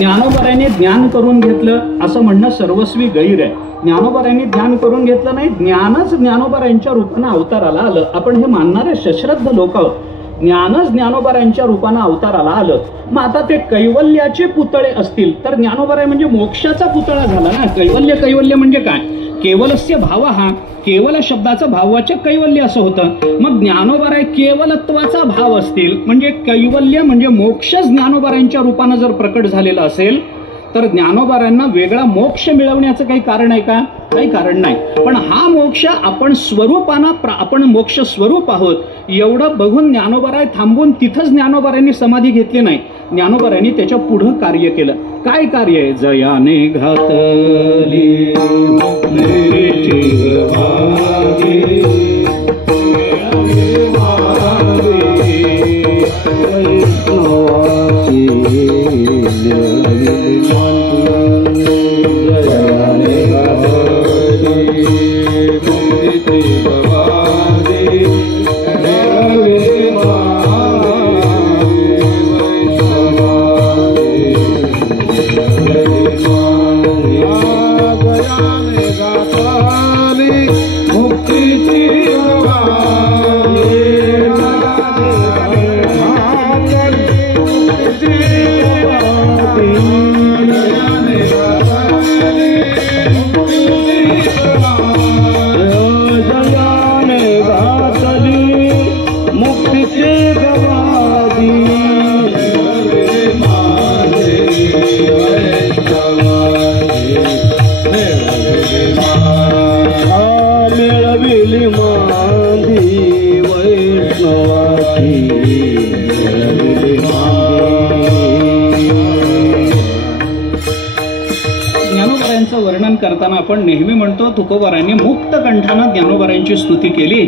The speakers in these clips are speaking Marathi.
ज्ञानोबारायांनी ज्ञान करून घेतलं असं म्हणणं सर्वस्वी गैर आहे. ज्ञानोबारायांनी ज्ञान करून घेतलं नाही, ज्ञानच ज्ञानोबारायांच्या रूपानं अवताराला आलं. आपण हे मानणारे सश्रद्ध लोक आहोत. ज्ञानच ज्ञानोबारायांच्या रूपानं अवताराला आलं. मग आता ते कैवल्याचे पुतळे असतील तर ज्ञानोबाराय म्हणजे मोक्षाचा पुतळा झाला ना. कैवल्य म्हणजे काय? केवलस्य भाव, हा केवल शब्दाचं भाववाचक कैवल्य असं होतं. मग ज्ञानोबाराय केवलत्वाचा भाव असतील म्हणजे कैवल्य म्हणजे मोक्षच ज्ञानोबारायांच्या रूपानं जर प्रकट झालेलं असेल तर ज्ञानोबारायांना वेगळा मोक्ष मिळवण्याचं काही कारण आहे का? काही कारण नाही. पण हा मोक्ष आपण स्वरूपानं आपण मोक्ष स्वरूप आहोत एवढं बघून ज्ञानोबाराय थांबून तिथंच ज्ञानोबारायांनी समाधी घेतली नाही. ज्ञानोबारायांनी त्याच्या पुढं कार्य केलं. काय कार्य आहे? जयाने घातली करताना आपण नेहमी म्हणतो तुकोबारायांनी मुक्त कंठानं ज्ञानोबारायांची स्तुती केली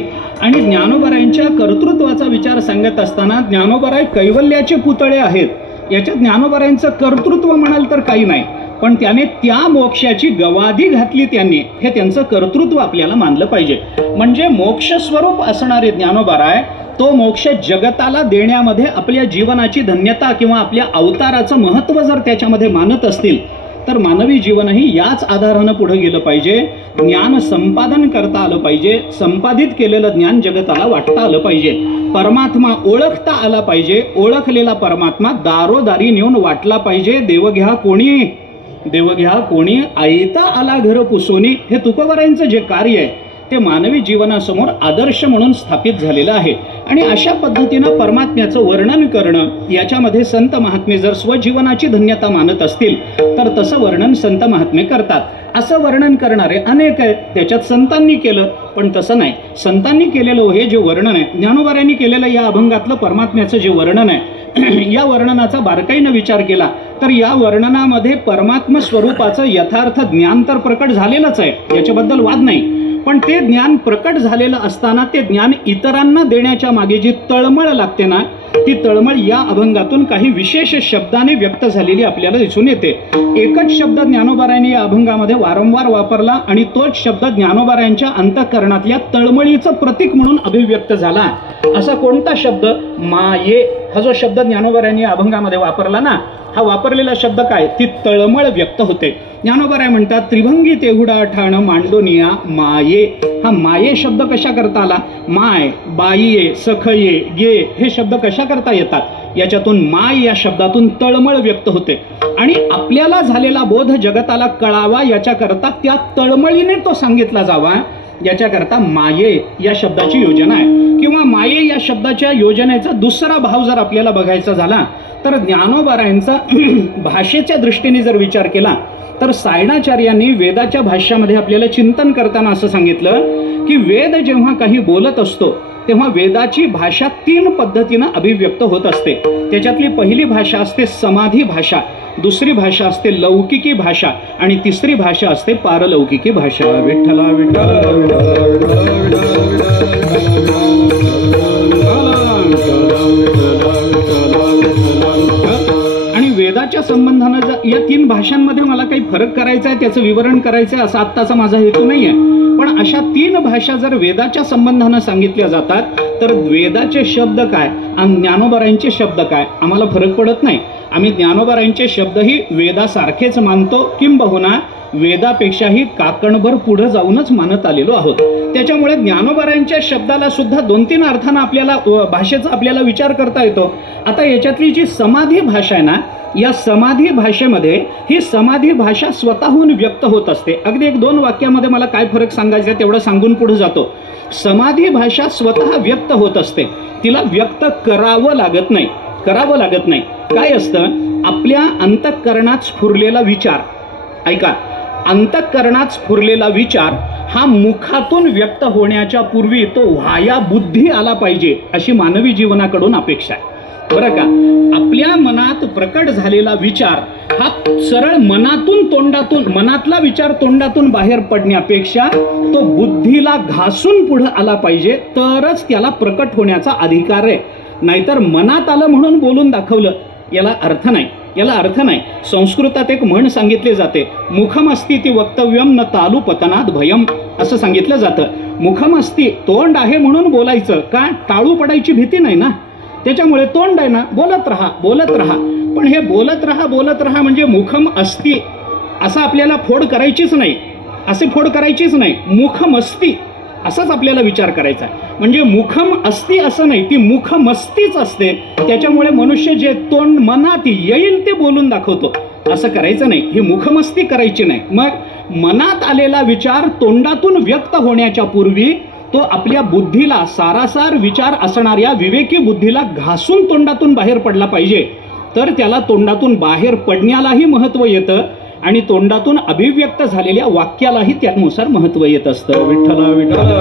आणि ज्ञानोबारायांच्या कर्तृत्वाचा विचार सांगत असताना ज्ञानोबाराय कैवल्याचे पुतळे आहेत. याच्यात ज्ञानोबारायांचं कर्तृत्व म्हणाल तर काही नाही, पण त्याने त्या मोक्षाची गवादी घातली त्यांनी, हे त्यांचं कर्तृत्व आपल्याला मानलं पाहिजे. म्हणजे मोक्ष स्वरूप असणारे ज्ञानोबाराय तो मोक्ष जगताला देण्यामध्ये आपल्या जीवनाची धन्यता किंवा आपल्या अवताराचं महत्व जर त्याच्यामध्ये मानत असतील तर मानवी जीवनही याच आधारानं पुढे गेलं पाहिजे. ज्ञान संपादन करता आलं पाहिजे, संपादित केलेलं ज्ञान जगताला वाटता आलं पाहिजे, परमात्मा ओळखता आला पाहिजे, ओळखलेला परमात्मा दारोदारी नेऊन वाटला पाहिजे. देव घ्या कोणी आयता आला घर पुसोनी, हे तुकोबारायांचं जे कार्य आहे ते मानवी जीवनासमोर आदर्श म्हणून स्थापित झालेलं आहे. आणि अशा पद्धतीनं परमात्म्याचं वर्णन करणं, याच्यामध्ये संत महात्मे जर स्वजीवनाची धन्यता मानत असतील तर तसं वर्णन संत महात्मे करतात. असं वर्णन करणारे अनेक आहेत, त्याच्यात संतांनी केलं, पण तसं नाही. संतांनी केलेलं हे जे वर्णन आहे, ज्ञानोबारायांनी केलेलं या अभंगातलं परमात्म्याचं जे वर्णन आहे, या वर्णनाचा बारकाईनं विचार केला तर या वर्णनामध्ये परमात्म स्वरूपाचं यथार्थ ज्ञान तर प्रकट झालेलंच आहे, याच्याबद्दल वाद नाही. पण ते ज्ञान प्रकट झालेलं असताना ते ज्ञान इतरांना देण्याच्या मागे जी तळमळ लागते ना, ती तळमळ या अभंगातून काही विशेष शब्दाने व्यक्त झालेली आपल्याला दिसून येते. एकच शब्द ज्ञानोबारायांनी या अभंगामध्ये वारंवार वापरला आणि तोच शब्द ज्ञानोबारायांच्या अंतःकरणातल्या तळमळीचं प्रतीक म्हणून अभिव्यक्त झाला. असा कोणता शब्द? माये. हा जो शब्द ज्ञानोबारायांनी या अभंगामध्ये वापरला ना, हा वापरलेला शब्द काय? ती तळमळ व्यक्त होते. ज्ञानोबाराय म्हणतात त्रिभंगी तेहुडा ठाण मांडोनिया माये. हा माये शब्द कशा करता आला? माय, बाईये, सखये, गे हे शब्द कशा करता येतात? याच्यातून माय या शब्दातून तळमळ व्यक्त होते आणि आपल्याला झालेला बोध जगताला कळावा याच्याकरता त्या तळमळीने तो सांगितला जावा, याच्याकरता माये या शब्दाची योजना आहे. किंवा माये या शब्दाच्या योजनेचा दुसरा भाव जर आपल्याला बघायचा झाला तर ज्ञानोबारायांचा भाषेच्या दृष्टीने जर विचार केला तर सायणाचार्यांनी वेदाच्या भाष्यामध्ये आपल्याला चिंतन करताना असं सांगितलं की वेद जेव्हा काही बोलत असतो तेव्हा वेदाची भाषा 3 पद्धतीनं अभिव्यक्त होत असते. त्याच्यातली पहिली भाषा असते समाधी भाषा, दुसरी भाषा असते लौकिकी भाषा आणि तिसरी भाषा असते पारलौकिकी भाषा. विठ्ठला आणि वेदाच्या संबंधानं या 3 भाषांमध्ये मला काही फरक करायचा आहे, त्याचं विवरण करायचं आहे असा आत्ताचा माझा हेतू नाही आहे. पण अशा 3 भाषा जर वेदाच्या संबंधानं सांगितल्या जातात तर वेदाचे शब्द काय आणि ज्ञानोबारायांचे शब्द काय आम्हाला फरक पडत नाही. आम्ही ज्ञानोबारायांचे शब्दही वेदासारखेच मानतो, किंबहुना वेदापेक्षाही काकणभर पुढे जाऊनच मानत आलेलो आहोत. त्याच्यामुळे ज्ञानोबारायांच्या शब्दाला सुद्धा 2-3 अर्थानं आपल्याला भाषेचा आपल्याला विचार करता येतो. आता याच्यातली जी समाधी भाषा आहे ना, या समाधी भाषेमध्ये ही समाधी भाषा स्वतःहून व्यक्त होत असते. अगदी 1-2 वाक्यामध्ये मला काय फरक सांगायचा आहे तेवढं सांगून पुढे जातो. समाधी भाषा स्वतः व्यक्त होत असते, तिला व्यक्त करावं लागत नाही. काय असतं, आपल्या अंतःकरणात स्फुरलेला विचार, ऐका, अंतःकरणात स्फुरलेला विचार हा मुखातून व्यक्त होण्याच्या पूर्वी तो व्हाया बुद्धी आला पाहिजे, अशी मानवी जीवनाकडून अपेक्षा आहे. बरं का, आपल्या मनात प्रकट झालेला विचार हा सरळ मनातला विचार तोंडातून बाहेर पडण्यापेक्षा तो बुद्धीला घासून पुढे आला पाहिजे, तरच त्याला प्रकट होण्याचा अधिकार आहे. नाहीतर मनात आलं म्हणून बोलून दाखवलं, याला अर्थ नाही. संस्कृतात एक म्हण सांगितली जाते, मुखमस्ती ती वक्तव्यम न तालू पतनात भयम, असं सांगितलं जातं. मुखमस्ती, तोंड आहे म्हणून बोलायचं का, टाळू पडायची भीती नाही ना. त्याच्यामुळे तोंड आहे ना, बोलत राहा. पण हे बोलत राहा म्हणजे मुखम अस्ति असं आपल्याला फोड करायचीच नाही. मुखमस्ती असाच आपल्याला विचार करायचा. म्हणजे मुखम अस्ति असं नाही, ती मुखमस्तीच असते. त्याच्यामुळे मनुष्य जे तोंड मनात येईल ते बोलून दाखवतो, असं करायचं नाही. ही मुखमस्ती करायची नाही. मग मनात आलेला विचार तोंडातून व्यक्त होण्याच्या पूर्वी तो आपल्या बुद्धीला, सारासार विचार असणाऱ्या विवेकी बुद्धीला घासून तोंडातून बाहेर पडला पाहिजे. तर त्याला तोंडातून बाहेर पडण्यालाही महत्व येतं आणि तोंडातून अभिव्यक्त झालेल्या वाक्यालाही त्यानुसार महत्व येत असतं. विठ्ठला विठ्ठला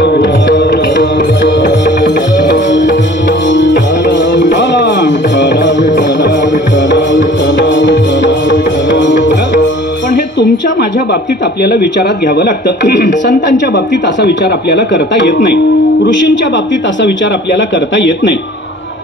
तुमच्या माझ्या बाबतीत आपल्याला विचारात घ्यावं लागतं. संतांच्या बाबतीत असा विचार आपल्याला करता येत नाही, ऋषींच्या बाबतीत असा विचार आपल्याला करता येत नाही.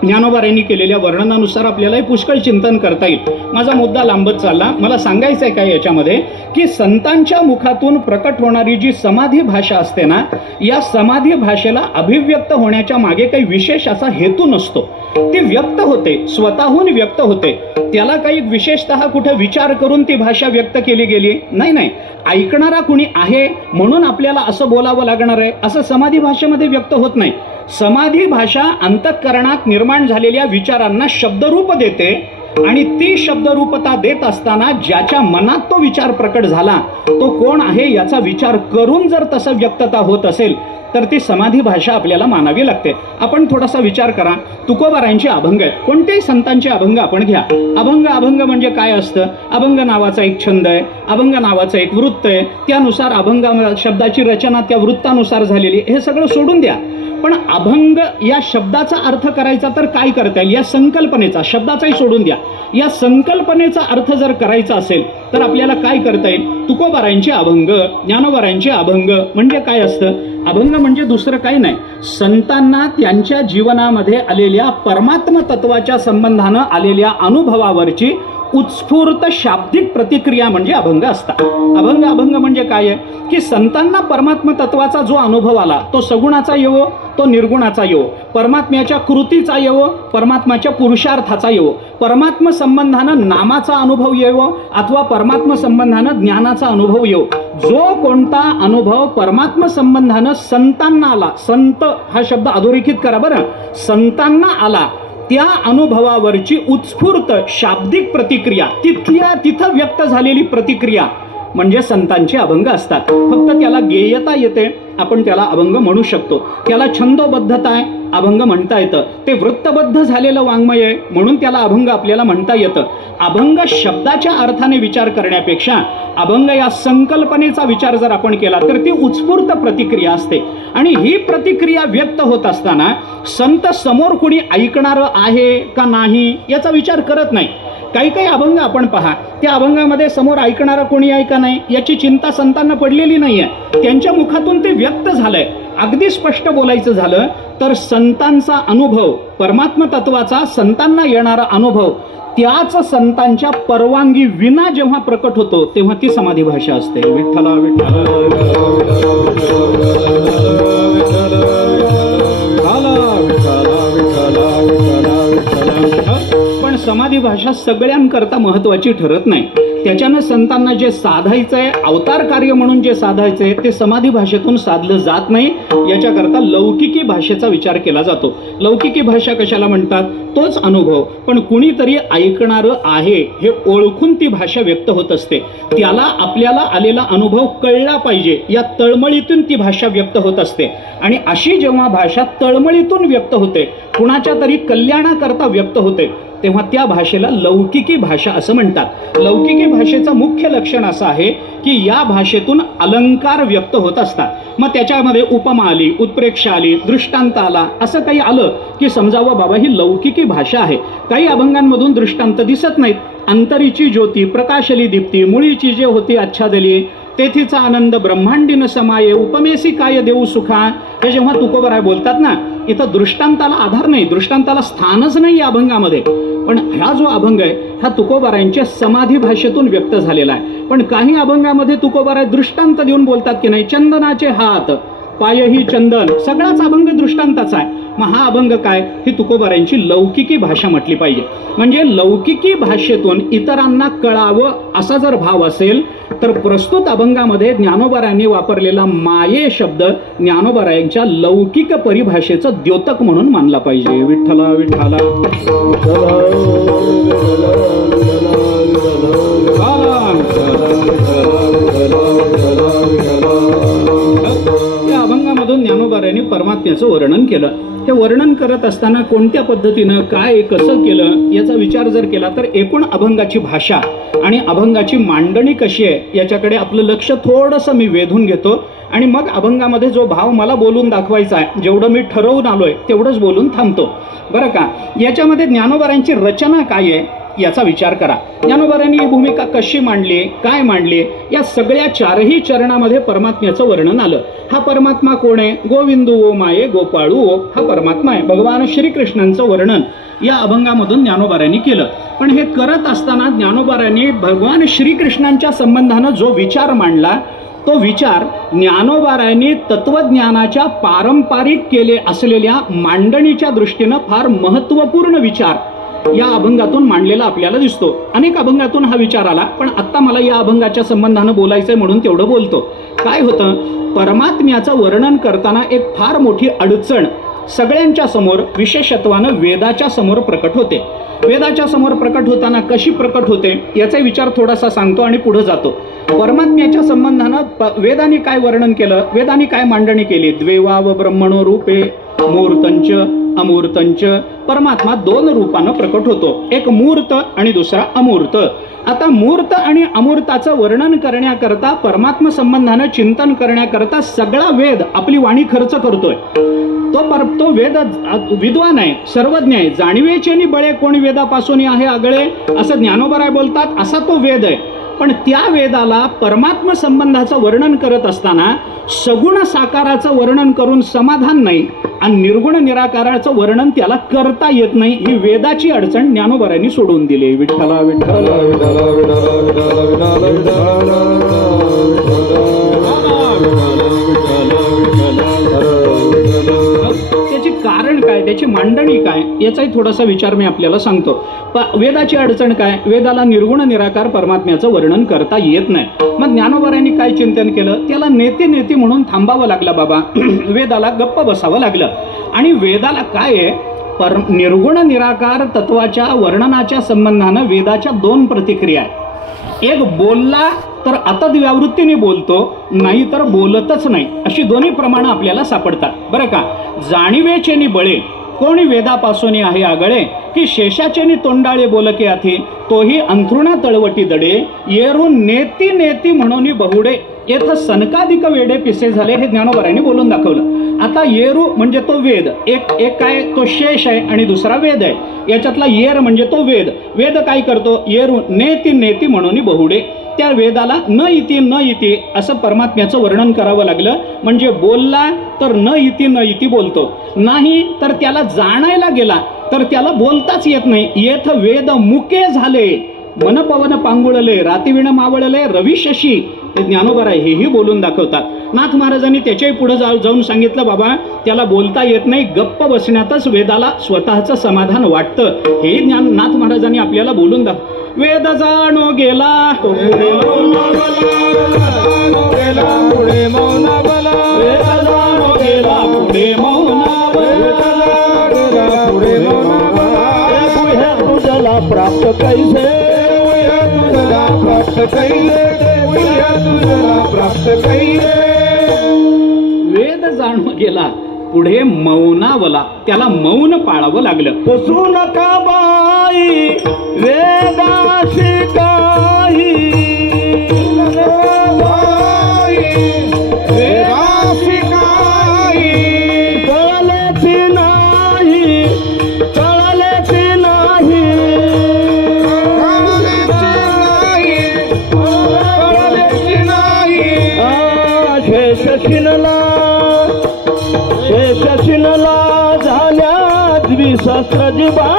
ज्ञानोबारायांनी केलेल्या वर्णनानुसार आपल्याला पुष्कळ चिंतन करता येईल. माझा मुद्दा लांबत चालला. मला सांगायचं आहे काय याच्यामध्ये, की संतांच्या मुखातून प्रकट होणारी जी समाधी भाषा असते ना, या समाधी भाषेला अभिव्यक्त होण्याच्या मागे काही विशेष असा हेतू नसतो. ती व्यक्त होते, स्वतःहून व्यक्त होते. त्याला काही विशेषतः कुठे विचार करून ती भाषा व्यक्त केली गेली नाही. ऐकणारा कुणी आहे म्हणून आपल्याला असं बोलावं लागणार आहे असं समाधी भाषेमध्ये व्यक्त होत नाही. समाधी भाषा अंतःकरणात निर्माण झालेल्या विचारांना शब्दरूप देते आणि ती शब्दरूपता देत असताना ज्याच्या मनात तो विचार प्रकट झाला तो कोण आहे याचा विचार करून जर तसं व्यक्तता होत असेल तर ती समाधी भाषा आपल्याला मानावी लागते. आपण थोडासा विचार करा, तुकोबारायांचे अभंग आहेत, कोणत्याही संतांचे अभंग आपण घ्या. अभंग म्हणजे काय असतं, अभंग नावाचा एक छंद आहे, अभंग नावाचं एक वृत्त आहे, त्यानुसार अभंग शब्दाची रचना त्या वृत्तानुसार झालेली, हे सगळं सोडून द्या. पण अभंग या शब्दाचा अर्थ करायचा तर काय करता येईल, या संकल्पनेचा, शब्दाचाही सोडून द्या, या संकल्पनेचा अर्थ जर करायचा असेल तर आपल्याला काय करता येईल. तुकोबारायांचे अभंग, ज्ञानोबारायांचे अभंग म्हणजे काय असतं, अभंग म्हणजे दुसरं काही नाही, संतांना त्यांच्या जीवनामध्ये आलेल्या परमात्म तत्वाच्या संबंधानं आलेल्या अनुभवावरची उत्स्फूर्त शाब्दिक प्रतिक्रिया म्हणजे अभंग असतात. अभंग म्हणजे काय आहे की संतांना परमात्म तत्वाचा जो अनुभव आला तो सगुणाचा येवो, तो निर्गुणाचा येवो, परमात्म्याच्या कृतीचा येवो, परमात्म्याच्या पुरुषार्थाचा येवो, परमात्म संबंधानं नामाचा अनुभव येवो अथवा परमात्म संबंधानं ज्ञानाचा अनुभव येवो, जो कोणता अनुभव परमात्म संबंधानं संतांना आला, संत हा शब्द अधोरेखित करा बरं, संतांना आला, त्या अनुभवावरची उत्स्फूर्त शाब्दिक प्रतिक्रिया, तिथल्या तिथं व्यक्त झालेली प्रतिक्रिया म्हणजे संतांचे अभंग असतात. फक्त त्याला गेयता येते, आपण त्याला अभंग म्हणू शकतो. त्याला छंदोबद्धता आहे, अभंग म्हणता येतं. ते वृत्तबद्ध झालेलं वाङ्मय आहे म्हणून त्याला अभंग आपल्याला म्हणता येतं. अभंग शब्दाच्या अर्थाने विचार करण्यापेक्षा अभंग या संकल्पनेचा विचार जर आपण केला तर ती उत्स्फूर्त प्रतिक्रिया असते. आणि ही प्रतिक्रिया व्यक्त होत असताना संत समोर कुणी ऐकणारं आहे का नाही याचा विचार करत नाही. काही अभंग आपण पहा, त्या अभंगामध्ये समोर ऐकणारा कोणी आहे का नाही याची चिंता संतांना पडलेली नाहीये. त्यांच्या मुखातून ते व्यक्त झालंय. अगदी स्पष्ट बोलायचं झालं तर संतांचा अनुभव, परमात्म तत्वाचा संतांना येणारा अनुभव त्याच संतांच्या परवानगी विना जेव्हा प्रकट होतो तेव्हा ती समाधी भाषा असते. विठ्ठला विठ्ठला पण समाधी भाषा सगळ्यांकरता महत्वाची ठरत नाही. त्याच्यानं संतांना जे साधायचंय, अवतार कार्य म्हणून जे साधायचंय ते समाधी भाषेतून साधलं जात नाही. याच्याकरता लौकिकी भाषेचा विचार केला जातो. लौकिकी भाषा कशाला म्हणतात? तोच अनुभव, पण कुणीतरी ऐकणारं आहे हे ओळखून ती भाषा व्यक्त होत असते. त्याला आपल्याला आलेला अनुभव कळला पाहिजे या तळमळीतून ती भाषा व्यक्त होत असते. आणि अशी जेव्हा भाषा तळमळीतून व्यक्त होते, कुणाच्या तरी कल्याणाकरता व्यक्त होते, तेव्हा त्या भाषेला लौकिकी भाषा असं म्हणतात. लौकिकी भाषेचं मुख्य लक्षण असं आहे की या भाषेतून अलंकार व्यक्त होत असतात. मग त्याच्यामध्ये उपमा आली, उत्प्रेक्षा आली, दृष्टांत आला, असं काही आलं की समजावं बाबा ही लौकिकी भाषा आहे. काही अभंगांमधून दृष्टांत दिसत नाहीत. अंतरीची ज्योती प्रकाशली दीप्ती, मुळीची जे होती आच्छादली, तेथीचा आनंद ब्रह्मांडीन समाये, उपमेसी काय देऊ सुखा, हे जेव्हा तुकोबराय बोलतात ना, इथं दृष्टांताला आधार नाही, दृष्टांताला स्थानच नाही या अभंगामध्ये. पण हा जो अभंग आहे हा तुकोबारायांच्या समाधी भाषेतून व्यक्त झालेला आहे. पण काही अभंगामध्ये तुकोबाराय दृष्टांत देऊन बोलतात की नाही, चंदनाचे हात पायही चंदन, सगळाच अभंग दृष्टांताचा आहे. मग हा अभंग काय? ही तुकोबारायांची लौकिकी भाषा म्हटली पाहिजे. म्हणजे लौकिकी भाषेतून इतरांना कळावं असा जर भाव असेल तर प्रस्तुत अभंगामध्ये ज्ञानोबारायांनी वापरलेला माये शब्द ज्ञानोबारायांच्या लौकिक परिभाषेचं द्योतक म्हणून मानला पाहिजे. विठ्ठला विठ्ठला या अभंगामधून ज्ञानोबारायांनी परमात्म्याचं वर्णन केलं. हे वर्णन करत असताना कोणत्या पद्धतीनं काय कसं केलं याचा विचार जर केला तर एकूण अभंगाची भाषा आणि अभंगाची मांडणी कशी आहे याच्याकडे आपलं लक्ष थोडंसं मी वेधून घेतो आणि मग अभंगामध्ये जो भाव मला बोलून दाखवायचा आहे, जेवढं मी ठरवून आलोय तेवढंच बोलून थांबतो. बरं का? याच्यामध्ये ज्ञानोबारायांची रचना काय आहे याचा विचार करा. ज्ञानोबारायांनी ही भूमिका कशी मांडली, काय मांडली, या सगळ्या चारही चरणामध्ये परमात्म्याचं वर्णन आलं. हा परमात्मा कोण आहे? गोविंदू ओ माये गोपाळू ओ, हा परमात्मा आहे. भगवान श्रीकृष्णांचं वर्णन या अभंगामधून ज्ञानोबारायांनी केलं. पण हे करत असताना ज्ञानोबारायांनी भगवान श्रीकृष्णांच्या संबंधानं जो विचार मांडला तो विचार ज्ञानोबारायांनी तत्वज्ञानाच्या पारंपरिक केले असलेल्या मांडणीच्या दृष्टीनं फार महत्वपूर्ण विचार या अभंगातून मांडलेला आपल्याला दिसतो. अनेक अभंगातून हा विचार आला, पण आता मला या अभंगाच्या संबंधानं बोलायचंय म्हणून तेवढं बोलतो. काय होतं? परमात्म्याचं वर्णन करताना एक फार मोठी अडचण सगळ्यांच्या समोर, विशेषत्वानं वेदाच्या समोर प्रकट होते. वेदाच्या समोर प्रकट होताना कशी प्रकट होते याचा विचार थोडासा सांगतो आणि पुढे जातो. परमात्म्याच्या संबंधानं वेदांनी काय वर्णन केलं, वेदांनी काय मांडणी केली? द्वेवाव ब्रह्मणो रूपे मूर्तंच अमूर्तंच. परमात्मा दोन रूपानं प्रकट होतो, एक मूर्त आणि दुसरा अमूर्त. आता मूर्त आणि अमूर्ताचं वर्णन करण्याकरता, परमात्मा संबंधानं चिंतन करण्याकरता सगळा वेद आपली वाणी खर्च करतोय. तो वेद विद्वान आहे, सर्वज्ञ आहे. जाणीवेचे बळे कोणी वेदापासून आहे आगळे, असं ज्ञानोबाराय बोलतात. असा तो वेद आहे. पण त्या वेदाला परमात्मा संबंधाचं वर्णन करत असताना सगुण साकाराचं वर्णन करून समाधान नाही आणि निर्गुण निराकाराचं वर्णन त्याला करता येत नाही. ही वेदाची अडचण ज्ञानोबारायांनी सोडून दिली. विठ्ठला विठ्ठला त्याची कारण काय, त्याची मांडणी काय याचाही थोडासा विचार मी आपल्याला सांगतो. वेदाची अडचण काय? वेदाला निर्गुण निराकार परमात्म्याचं वर्णन करता येत नाही. मग ज्ञानोबारायांनी काय चिंतन केलं? त्याला नेते म्हणून थांबावं लागलं बाबा. वेदाला गप्प बसावं लागलं. आणि वेदाला काय आहे? निर्गुण निराकार तत्वाच्या वर्णनाच्या संबंधानं वेदाच्या दोन प्रतिक्रिया आहेत. एक बोलला तर अतद व्यावृत्तीने बोलतो, नाही तर बोलतच नाही, अशी दोन्ही प्रमाणं आपल्याला सापडतात. बरं का? जाणीवेचेनी बळे कोणी वेदापासून आहे आगळे, की शेषाचेनी तोंडाळे बोलके आथी, तोही अंथरुणा तळवटी दडे, येरून नेती नेती म्हणून बहुडे, येथ सनकाधिक वेडे पिसे झाले. हे ज्ञानोबारायांनी बोलून दाखवलं. आता येरू म्हणजे तो वेद, एक काय तो शेष आहे आणि दुसरा वेद आहे. याच्यातला येर म्हणजे तो वेद. वेद काय करतो? येरू नेती नेती म्हणून बहुडे. त्या वेदाला न इति असं परमात्म्याचं वर्णन करावं लागलं. म्हणजे बोलला तर न इति बोलतो, नाही तर त्याला जाणायला गेला तर त्याला बोलताच येत नाही. येथ वेद मुके झाले, मन पवन पांगुळले, रातिविण मावळले, रवी शशी. ते ज्ञानोबाराय हेही बोलून दाखवतात. नाथ महाराजांनी त्याच्याही पुढे जाऊन सांगितलं, बाबा त्याला बोलता येत नाही, गप्प बसण्यातच वेदाला स्वतःचं समाधान वाटतं. हे ज्ञान नाथ महाराजांनी आपल्याला बोलून दाखव. वेद जाणो गेला पुढे मौनावला, वेद जाणो गेला पुढे मौनावला, पुढे मौनावला, तुझला प्राप्त कैसे, तुझला प्राप्त कैसे, तुझला प्राप्त कैसे. वेद जाणून गेला पुढे मौनावला, त्याला मौन पाळावं लागलं. बसू नका बाई वेदाशी काही, वेदाशी काही, कळलेची नाही, कळलेची नाही, कळलेची नाही. शेषशिनला, शेषशिनला झाल्या द्विशस्त्र जीवा,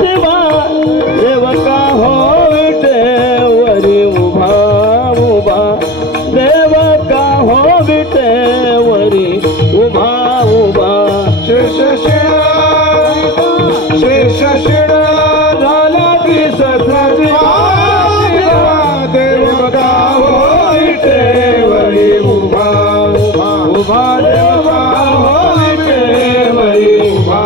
जीवा देवका हो विटेवरी उभा उभा, देवका हो विटेवरी उभा उभा. शेषशिणा, शेषशिणा झाल्या द्विशस्त्र जीवा, जीवा देवका हो विटेवरी उभा उभा उभा, देवका हो विटेवरी उभा.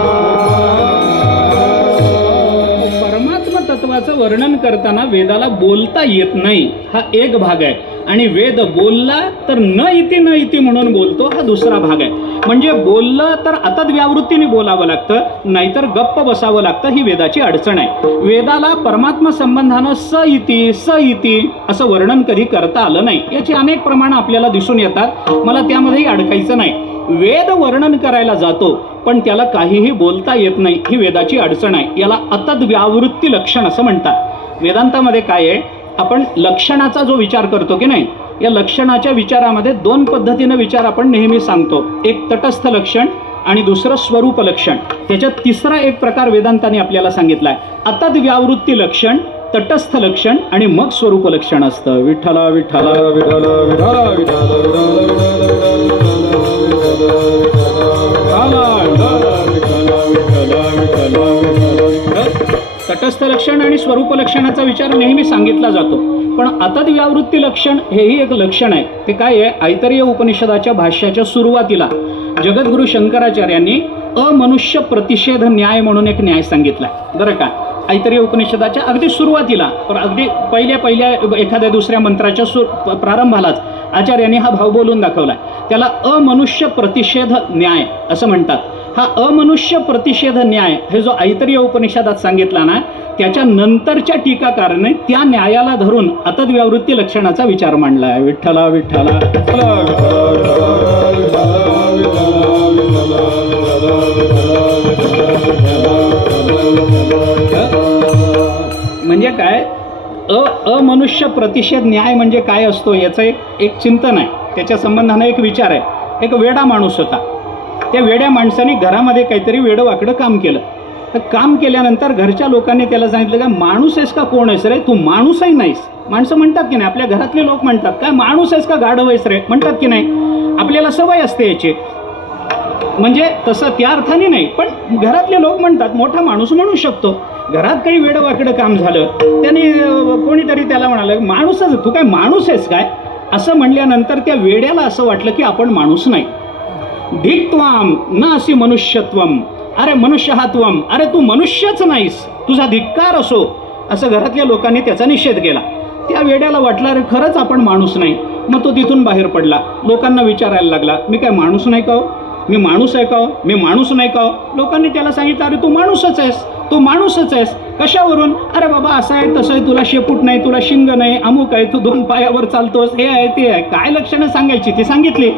परमात्मा तत्वाचं वर्णन करताना वेदाला बोलता येत नाही हा एक भाग आहे, आणि वेद बोलला तर न इति म्हणून बोलतो हा दुसरा भाग आहे. म्हणजे बोललं तर अतद व्यावृत्तीने बोलावं लागतं, नाहीतर गप्प बसावं लागतं. ही वेदाची अडचण आहे. वेदाला परमात्मा संबंधानं स इति असं वर्णन कधी करता आलं नाही. याची अनेक प्रमाणं आपल्याला दिसून येतात, मला त्यामध्येही अडकायचं नाही. वेद वर्णन करायला जातो पण त्याला काहीही बोलता येत नाही, ही वेदाची अडचण आहे. याला अतद व्यावृत्ती लक्षण असं म्हणतात. वेदांतामध्ये काय आहे, आपण लक्षणाचा जो विचार करतो की नाही, या लक्षणाच्या विचारामध्ये दोन पद्धतीने विचार आपण नेहमी सांगतो. एक तटस्थ लक्षण आणि दुसरं स्वरूप लक्षण. त्याच्यात तिसरा एक प्रकार वेदांताने आपल्याला सांगितलाय. अतद व्यावृत्ती लक्षण, तटस्थ लक्षण आणि मग स्वरूप लक्षण असतं. विठ्ठला विठ्ठला विठ्ठला विठ्ठला तटस्थ लक्षण आणि स्वरूप लक्षणाचा विचार नेहमी सांगितला जातो. पण अतद व्यावृत्ती लक्षण हेही एक लक्षण आहे. ते काय आहे, ऐतरेय उपनिषदाच्या भाष्याच्या सुरुवातीला जगद्गुरु शंकराचार्यांनी अमनुष्य प्रतिषेध न्याय म्हणून एक न्याय सांगितलाय बरं का. ऐतरेय उपनिषदाच्या अगदी सुरुवातीला, अगदी पहिल्या एखाद्या दुसऱ्या मंत्राच्या प्रारंभालाच आचार्यांनी हा भाव बोलून दाखवलाय. त्याला अमनुष्य प्रतिषेध न्याय असं म्हणतात. हा अमनुष्य प्रतिषेध न्याय हे जो ऐतरेय उपनिषदात सांगितला ना, त्याच्या नंतरच्या टीकाकाराने त्या न्यायाला धरून अतद व्यावृत्ती लक्षणाचा विचार मांडलाय. विठ्ठला विठ्ठला म्हणजे काय, अमनुष्य प्रतिषेध न्याय म्हणजे काय असतो याचं एक चिंतन आहे. त्याच्या संबंधाने एक विचार आहे. एक वेडा माणूस होता. त्या वेड्या माणसाने घरामध्ये काहीतरी वेडवाकडं काम केलं. तर काम केल्यानंतर घरच्या लोकांनी त्याला सांगितलं का, माणूस आहेस का कोण आहेस रे, तू माणूसही नाहीस. माणसं म्हणतात की नाही, आपल्या घरातले लोक म्हणतात काय, माणूस आहेस का गाढव आहेस रे, म्हणतात की नाही. आपल्याला सवय असते याची, म्हणजे तसं त्या अर्थाने नाही, पण घरातले लोक म्हणतात. मोठा माणूस म्हणू शकतो. घरात काही वेडवाकडं काम झालं, त्याने कोणीतरी त्याला म्हणालं, माणूसच तू काय माणूस आहेस काय, असं म्हणल्यानंतर त्या वेड्याला असं वाटलं की आपण माणूस नाही. धिक्त्वाम न असी मनुष्यत्वम, अरे मनुष्यहात्वम, अरे तू मनुष्यच नाहीस, तुझा धिक्कार असो, असं घरातल्या लोकांनी त्याचा निषेध केला. त्या वेड्याला वाटलं अरे खरंच आपण माणूस नाही. मग तो तिथून बाहेर पडला. लोकांना विचारायला लागला, मी काय माणूस नाही का, मी माणूस आहे का, मी माणूस नाही का. लोकांनी त्याला सांगितलं, अरे तू माणूसच आहेस, तू माणूसच आहेस. कशावरून, अरे बाबा असं आहे तसं आहे, तुला शेपूट नाही, तुला शिंग नाही, अमुक आहे, तू दोन पायावर चालतोस, हे आहे ते आहे. काय लक्षणं सांगायची ती सांगितली.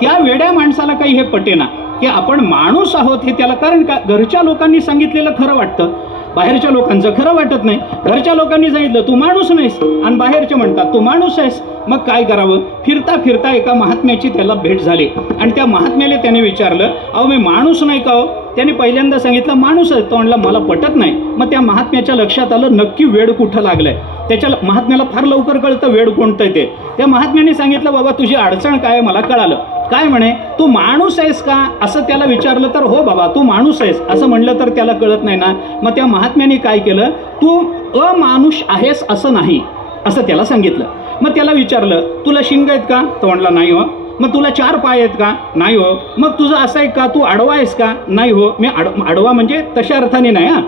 त्या वेड्या माणसाला काही हे पटेना की आपण माणूस आहोत हे त्याला. कारण का, घरच्या लोकांनी सांगितलेलं खरं वाटतं, बाहेरच्या लोकांचं खरं वाटत नाही. घरच्या लोकांनी सांगितलं तू माणूस नाहीस, आणि बाहेरचे म्हणतात तू माणूस आहेस. मग काय करावं. फिरता फिरता एका महात्म्याची त्याला भेट झाली, आणि त्या महात्म्याला त्याने विचारलं, अहो मी माणूस नाही का हो. त्याने पहिल्यांदा सांगितलं माणूस आहे. तो म्हणला मला पटत नाही. मग त्या महात्म्याच्या लक्षात आलं नक्की वेड कुठं लागलंय. त्याच्या महात्म्याला फार लवकर कळतं वेड कोणतं आहे ते. त्या महात्म्याने सांगितलं बाबा तुझी अडचण काय मला कळालं. काय म्हणे तू माणूस आहेस का असं त्याला विचारलं तर हो बाबा तू माणूस आहेस असं म्हणलं तर त्याला कळत नाही ना. मग त्या महात्म्याने काय केलं तू अमानुष आहेस असं नाही असं त्याला सांगितलं. मग त्याला विचारलं तुला शिंग आहेत का. तो म्हणला नाही हो. मग तुला 4 पाय आहेत का. नाही हो. मग तुझं असं आहे का तू आडवा आहेस का. नाही हो. मी आडवा म्हणजे तशा अर्थाने नाही हा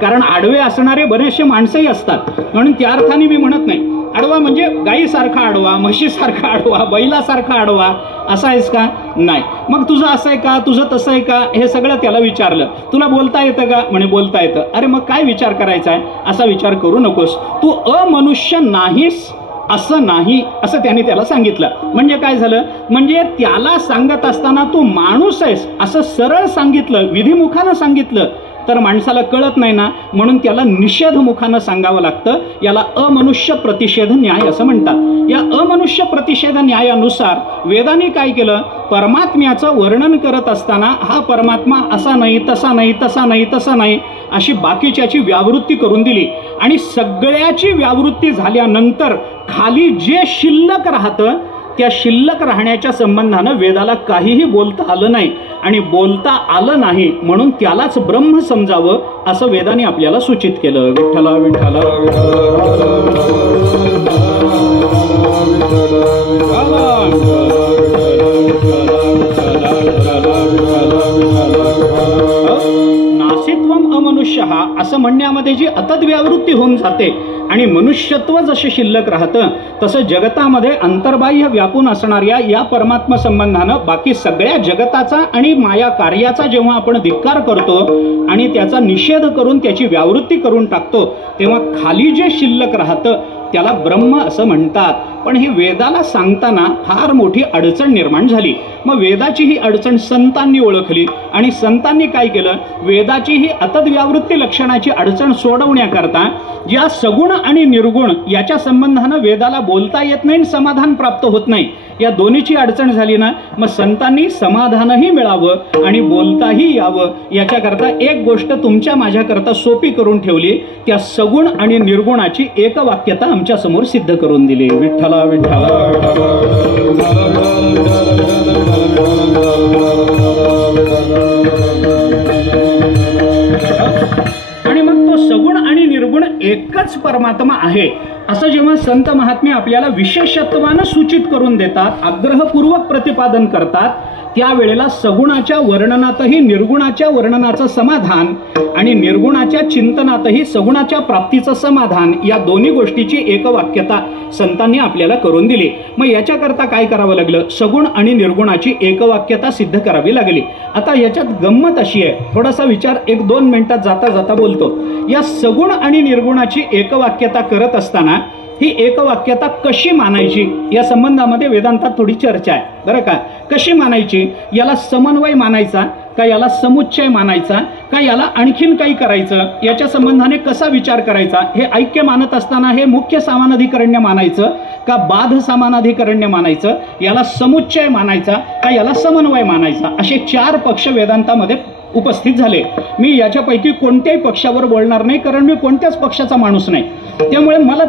कारण आडवे असणारे बरेचसे माणसंही असतात म्हणून त्या अर्थाने मी म्हणत नाही. आडवा म्हणजे गाईसारखा आडवा, म्हशीसारखा आडवा, बैलासारखा आडवा असा आहेस का. नाही. मग तुझं असं आहे का तुझं तसं आहे का हे सगळं त्याला विचारलं. तुला बोलता येतं का म्हणे बोलता येतं. अरे मग काय विचार करायचा आहे असा विचार करू नकोस. तू अमनुष्य नाहीस असं नाही असं त्याने त्याला सांगितलं. म्हणजे काय झालं म्हणजे त्याला सांगत असताना तू माणूस आहेस असं सरळ सांगितलं विधिमुखानं सांगितलं तर माणसाला कळत नाही ना म्हणून त्याला निषेधमुखानं सांगावं लागतं. याला अमनुष्य प्रतिषेध न्याय असं म्हणतात. या अमनुष्य प्रतिषेध न्यायानुसार वेदांनी काय केलं परमात्म्याचं वर्णन करत असताना हा परमात्मा असा नाही तसा नाही तसा नाही तसा नाही अशी बाकीच्याची व्यावृत्ती करून दिली. आणि सगळ्याची व्यावृत्ती झाल्यानंतर खाली जे शिल्लक राहतं त्या शिल्लक राहण्याच्या संबंधानं वेदाला काहीही बोलता आलं नाही. आणि बोलता आलं नाही म्हणून त्यालाच ब्रह्म समजावं असं वेदाने आपल्याला सूचित केलं. विठ्ठला विठ्ठला नासित्वम अमनुष्य हा असं म्हणण्यामध्ये जी अतद व्यावृत्ती होऊन जाते आणि मनुष्यत्व जसे शिल्लक राहतं तसं जगतामध्ये अंतर्बाह्य व्यापून असणाऱ्या या परमात्मा संबंधानं बाकी सगळ्या जगताचा आणि माया कार्याचा जेव्हा आपण धिक्कार करतो आणि त्याचा निषेध करून त्याची व्यावृत्ती करून टाकतो तेव्हा खाली जे शिल्लक राहतं त्याला ब्रह्म असं म्हणतात. पण ही वेदाला सांगताना फार मोठी अडचण निर्माण झाली. मग वेदाची ही अडचण संतांनी ओळखली आणि संतांनी काय केलं वेदाची ही अतद्व्यावृत्ती लक्षणाची अडचण सोडवण्याकरता ज्या सगुण आणि निर्गुण याच्या संबंधानं वेदाला बोलता येत नाही समाधान प्राप्त होत नाही या दोन्हीची अडचण झाली ना मग संतांनी समाधानही मिळावं आणि बोलताही यावं याच्याकरता एक गोष्ट तुमच्या माझ्याकरता सोपी करून ठेवली. त्या सगुण आणि निर्गुणाची एकवाक्यता आमच्या समोर सिद्ध करून दिली. विठ्ठला विठ्ठला आणि मग तो सगुण आणि निर्गुण एकच परमात्मा आहे असं जेव्हा संत महात्मे आपल्याला विशेषत्वानं सूचित करून देतात आग्रहपूर्वक प्रतिपादन करतात त्यावेळेला सगुणाच्या वर्णनातही निर्गुणाच्या वर्णनाचं समाधान आणि निर्गुणाच्या चिंतनातही सगुणाच्या प्राप्तीचं समाधान या दोन्ही गोष्टीची एकवाक्यता संतांनी आपल्याला करून दिली. मग याच्याकरता काय करावं लागलं सगुण आणि निर्गुणाची एकवाक्यता सिद्ध करावी लागली. आता याच्यात गंमत अशी आहे थोडासा विचार 1-2 मिनिटात जाता जाता बोलतो. या सगुण आणि निर्गुणाची एकवाक्यता करत असताना ही एकवाक्यता कशी मानायची या संबंधामध्ये वेदांतात थोडी चर्चा आहे बरं का. कशी मानायची याला समन्वय मानायचा का याला समुच्चय मानायचा का याला आणखीन काही करायचं याच्या संबंधाने कसा विचार करायचा हे ऐक्य मानत असताना हे मुख्य सामानाधिकरण्य मानायचं का बाध सामानाधिकरण्य मानायचं याला समुच्चय मानायचा का याला समन्वय मानायचा असे 4 पक्ष वेदांतामध्ये उपस्थित झाले. मी याच्यापैकी कोणत्याही पक्षावर बोलणार नाही कारण मी कोणत्याच पक्षाचा माणूस नाही. त्यामुळे मला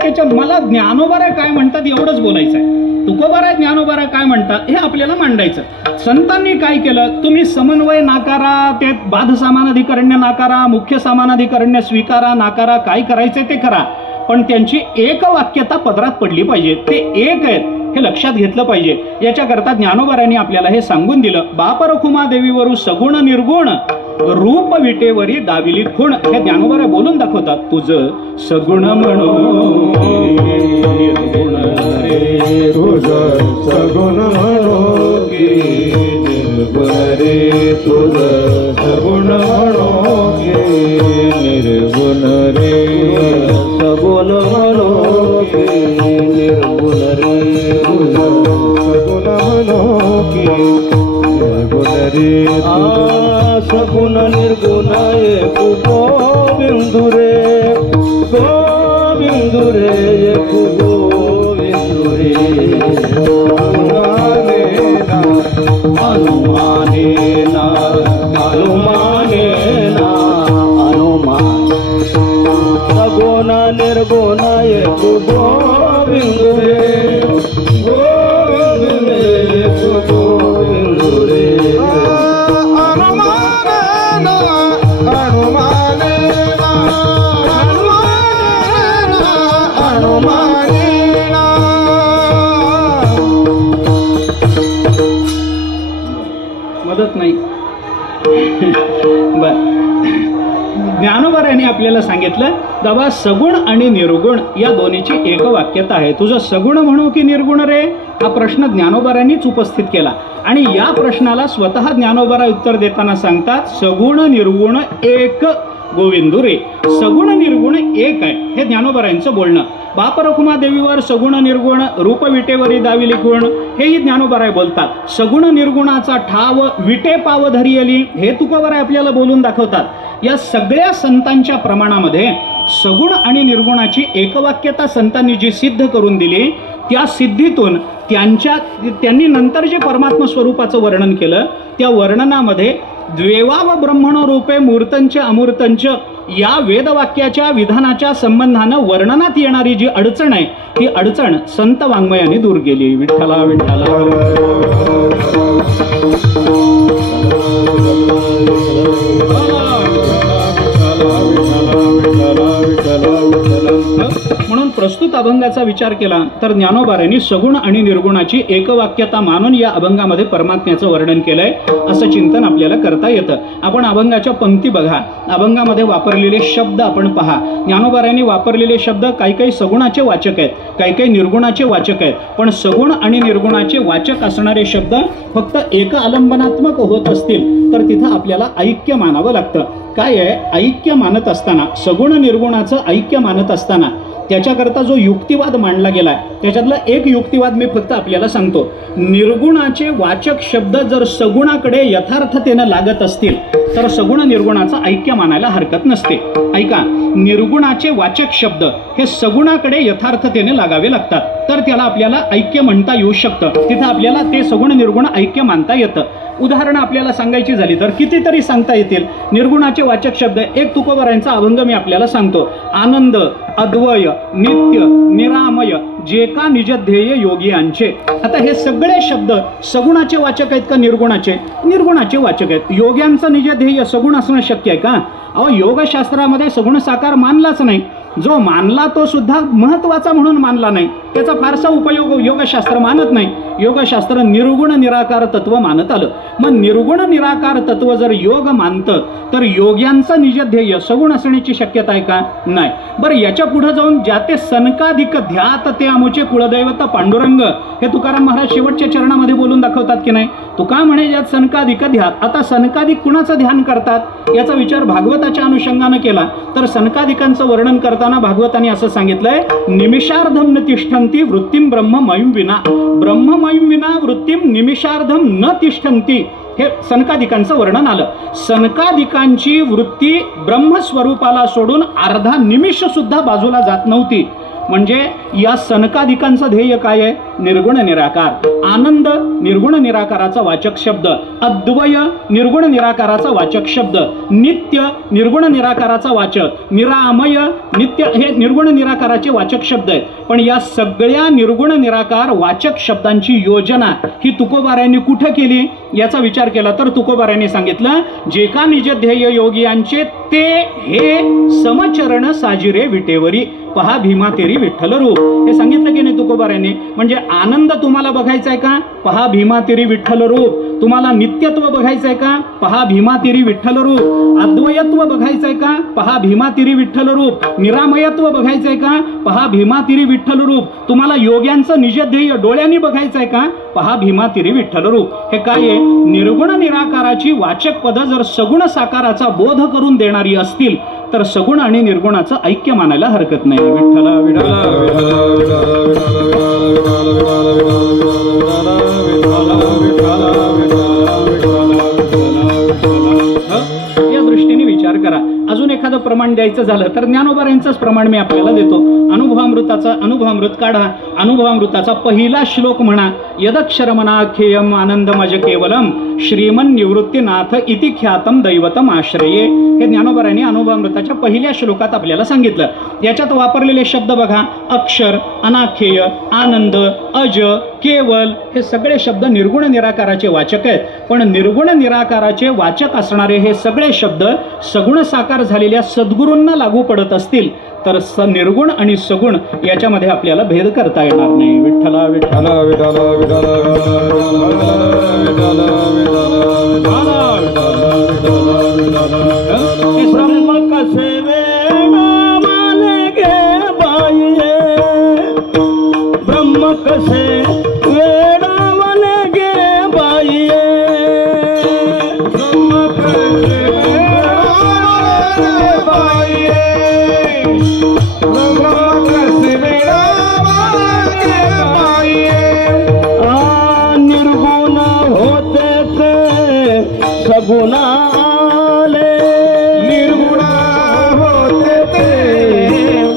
ज्ञानोबाराय काय म्हणतात एवढंच बोलायचं आहे. तुकोबाराय ज्ञानोबाराय काय म्हणतात हे आपल्याला मांडायचं. संतांनी काय केलं तुम्ही समन्वय नाकारा ते बाध सामानाधिकरण्य नाकारा मुख्य सामानाधिकरण्य स्वीकारा नाकारा काय करायचंय ते करा पण त्यांची एकवाक्यता पदरात पडली पाहिजे. ते एक आहेत हे लक्षात घेतलं पाहिजे. याच्याकरता ज्ञानोबारायांनी आपल्याला हे सांगून दिलं. बाप रखुमा देवीवरू सगुण निर्गुण रूप विटेवरी दाविली खूण हे ज्ञानोबाराय बोलून दाखवतात. तुझं सगुण म्हणून निर्गुण रे तुझं सगुण म्हणून निर्गुण रे तुझं सगुण म्हणून निर्गुण रे सगुण म्हणून निर्गुण रे तुझं सगुण म्हणून निर्गुण रे सगुण निर्गुण एक गोविंदु रे गोविंदु रे एक गोविंदु रे हनुमाने ना कालू आपल्याला सांगितलं बाबा सगुण आणि निर्गुण या दोन्हीची एकवाक्यता आहे. तुझं सगुण म्हणू की निर्गुण रे, हा प्रश्न ज्ञानोबारांनीच उपस्थित केला. आणि या प्रश्नाला स्वतः ज्ञानोबारा उत्तर देताना सांगतात सगुण निर्गुण एक गोविंदू रे. सगुण निर्गुण एक आहे हे ज्ञानोबारांचं बोलणं. बाप रखुमा देवीवर सगुण निर्गुण रूप विटेवरी दाविली गुण, हेही ज्ञानोबाराय बोलतात. सगुण निर्गुणाचा ठाव विटे पाव धरियली, हे तुकोबाराय आपल्याला बोलून दाखवतात. या सगळ्या संतांच्या प्रमाणामध्ये सगुण आणि निर्गुणाची एकवाक्यता संतांनी जी सिद्ध करून दिली, त्या सिद्धीतून त्यांनी नंतर जे परमात्मा स्वरूपाचं वर्णन केलं, त्या वर्णनामध्ये द्वेवाव ब्रह्मणो रूपे मूर्तंच अमूर्तंच या वेदवाक्याच्या विधानाच्या संबंधानं वर्णनात येणारी जी अडचण आहे, ती अडचण संत वाङ्मयाने दूर केली. विठ्ठला विठ्ठला. म्हणून प्रस्तुत अभंगाचा विचार केला तर ज्ञानोबारांनी सगुण आणि निर्गुणाची एकवाक्यता मानून या अभंगामध्ये परमात्म्याचं वर्णन केलंय असं चिंतन आपल्याला करता येतं. आपण अभंगाच्या पंक्ती बघा, अभंगामध्ये वापरलेले शब्द आपण पहा. ज्ञानोबारांनी वापरलेले शब्द काही काही सगुणाचे वाचक आहेत, काही काही निर्गुणाचे वाचक आहेत. पण सगुण आणि निर्गुणाचे वाचक असणारे शब्द फक्त एक आलंबनात्मक होत असतील तर तिथं आपल्याला ऐक्य मानावं लागतं. काय आहे, ऐक्य मानत असताना, सगुण निर्गुणाचं ऐक्य मानत असताना त्याच्याकरता जो युक्तिवाद मांडला गेलाय, त्याच्यातला एक युक्तिवाद मी फक्त आपल्याला सांगतो. निर्गुणाचे वाचक शब्द जर सगुणाकडे यथार्थतेनं लागत असतील तर सगुण निर्गुणाचं ऐक्य मानायला हरकत नसते. ऐका, निर्गुणाचे वाचक शब्द हे सगुणाकडे यथार्थतेने लागावे लागतात तर त्याला आपल्याला ऐक्य म्हणता येऊ शकतं. तिथं आपल्याला ते सगुण निर्गुण ऐक्य मानता येतं. उदाहरणं आपल्याला सांगायची झाली तर कितीतरी सांगता येतील. निर्गुणाचे वाचक शब्द एक तुकोबारांचा अभंग मी आपल्याला सांगतो. आनंद, अद्वय, नित्य, निरामय, जे का निजध्येय योगियांचे. आता हे सगळे शब्द सगुणाचे वाचक आहेत का निर्गुणाचे? निर्गुणाचे वाचक आहेत. योग्यांचं निजध्येय सगुण असणं शक्य आहे का? अहो, योगशास्त्रामध्ये सगुण साकार मानलाच नाही. जो मानला तो सुद्धा महत्वाचा म्हणून मानला नाही, त्याचा फारसा उपयोग योगशास्त्र मानत नाही. योगशास्त्र निर्गुण निराकार तत्व मानत आलं. मग निर्गुण निराकार तत्व जर योग मानतं तर योग्यांचं निजध्येय सगुण असण्याची शक्यता आहे का? नाही. बरं, याच्या पुढे जाऊन ज्याते सनकाधिक ध्यात ते आमुचे कुलदैवत पांडुरंग, हे तुकाराम महाराज शेवटच्या चरणामध्ये बोलून दाखवतात की नाही. तुका म्हणे ज्यात सनकाधिक ध्यात. आता सनकाधिक कुणाचं ध्यान करतात याचा विचार भागवताच्या अनुषंगानं केला तर सनकाधिकांचं वर्णन करताना भागवताने असं सांगितलंय, निमिषार्धम न तिष्ठन्ति वृत्तिम ब्रह्ममयीं विना. ब्रह्ममयीं विना वृत्तिम निमिषार्धम न तिष्ठन्ति, हे सनकाधिकांचं वर्णन आलं. सनकाधिकांची वृत्ती ब्रह्मस्वरूपाला सोडून अर्धा निमिष सुद्धा बाजूला जात नव्हती. म्हणजे या सनकाधिकांचं ध्येय काय आहे? निर्गुण निराकार. आनंद निर्गुण निराकाराचा वाचक शब्द, अद्वय निर्गुण निराकाराचा वाचक शब्द, नित्य निर्गुण निराकाराचा वाचक, निरामय नित्य हे निर्गुण निराकाराचे वाचक शब्द आहेत. पण या सगळ्या निर्गुण निराकार वाचक शब्दांची योजना ही तुकोबारायांनी कुठं केली याचा विचार केला तर तुकोबारायांनी सांगितलं, जे का निजध्येय योगियांचे ते हे समचरण साजिरे विटेवरी, पहा भीमा तेरी विठ्ठल रूप. हे सांगितलं की नाही तुकोबारायांनी. म्हणजे आनंद तुम्हाला बघायचा आहे का? पहा भीमा तेरी विठ्ठल रूप. तुम्हाला नित्यत्व बघायचंय का? पहा भीमा तेरी विठ्ठल रूप. अद्वयत्व बघायचंय का? पहा भीमा तेरी विठ्ठल रूप. निरामयत्व बघायचंय का? पहा भीमा तेरी विठ्ठल रूप. तुम्हाला योग्यांचं निजध्येय डोळ्यांनी बघायचंय का? पहा भीमा तेरी विठ्ठल रूप. हे काय आहे? निर्गुण निराकाराची वाचक पद जर सगुण साकाराचा बोध करून देणारी असतील तर सगुण आणि निर्गुणाचं ऐक्य मानायला हरकत नाही. विठ्ठला विठ्ठला या दृष्टीने विचार करा. अजून एखादं प्रमाण द्यायचं झालं तर ज्ञानोबारांचंच प्रमाण मी आपल्याला देतो. अनुभवामृत काढा. अनुभवामृताचा पहिला श्लोक म्हणा, यदक्षरमनाख्येयम आनंदमज केवलम श्रीमन निवृत्तीनाथ इति ख्यातम दैवतम आश्रये. हे ज्ञानोबारांनी अनुभवामृताच्या पहिल्या श्लोकात आपल्याला सांगितलं. याच्यात वापरलेले शब्द बघा, अक्षर, अनाख्येय, आनंद, अज, केवल, हे सगळे शब्द निर्गुण निराकाराचे वाचक आहेत. पण निर्गुण निराकाराचे वाचक असणारे हे सगळे शब्द सगुण साकार झालेल्या सद्गुरूंना लागू पडत असतील तर निर्गुण आणि सगुण याच्यामध्ये आपल्याला भेद करता येणार नाही. विठ्ठला विठ्ठला विठ्ठला विठ्ठला. ब्रह्म कसे ब्रह्म कसे वेडावले गे बाई ब्रह्म कसे वेडावले बाई ब्रह्म कसे वेडावले बाई निर्गुण होते ते सगुणाले निर्गुण होते ते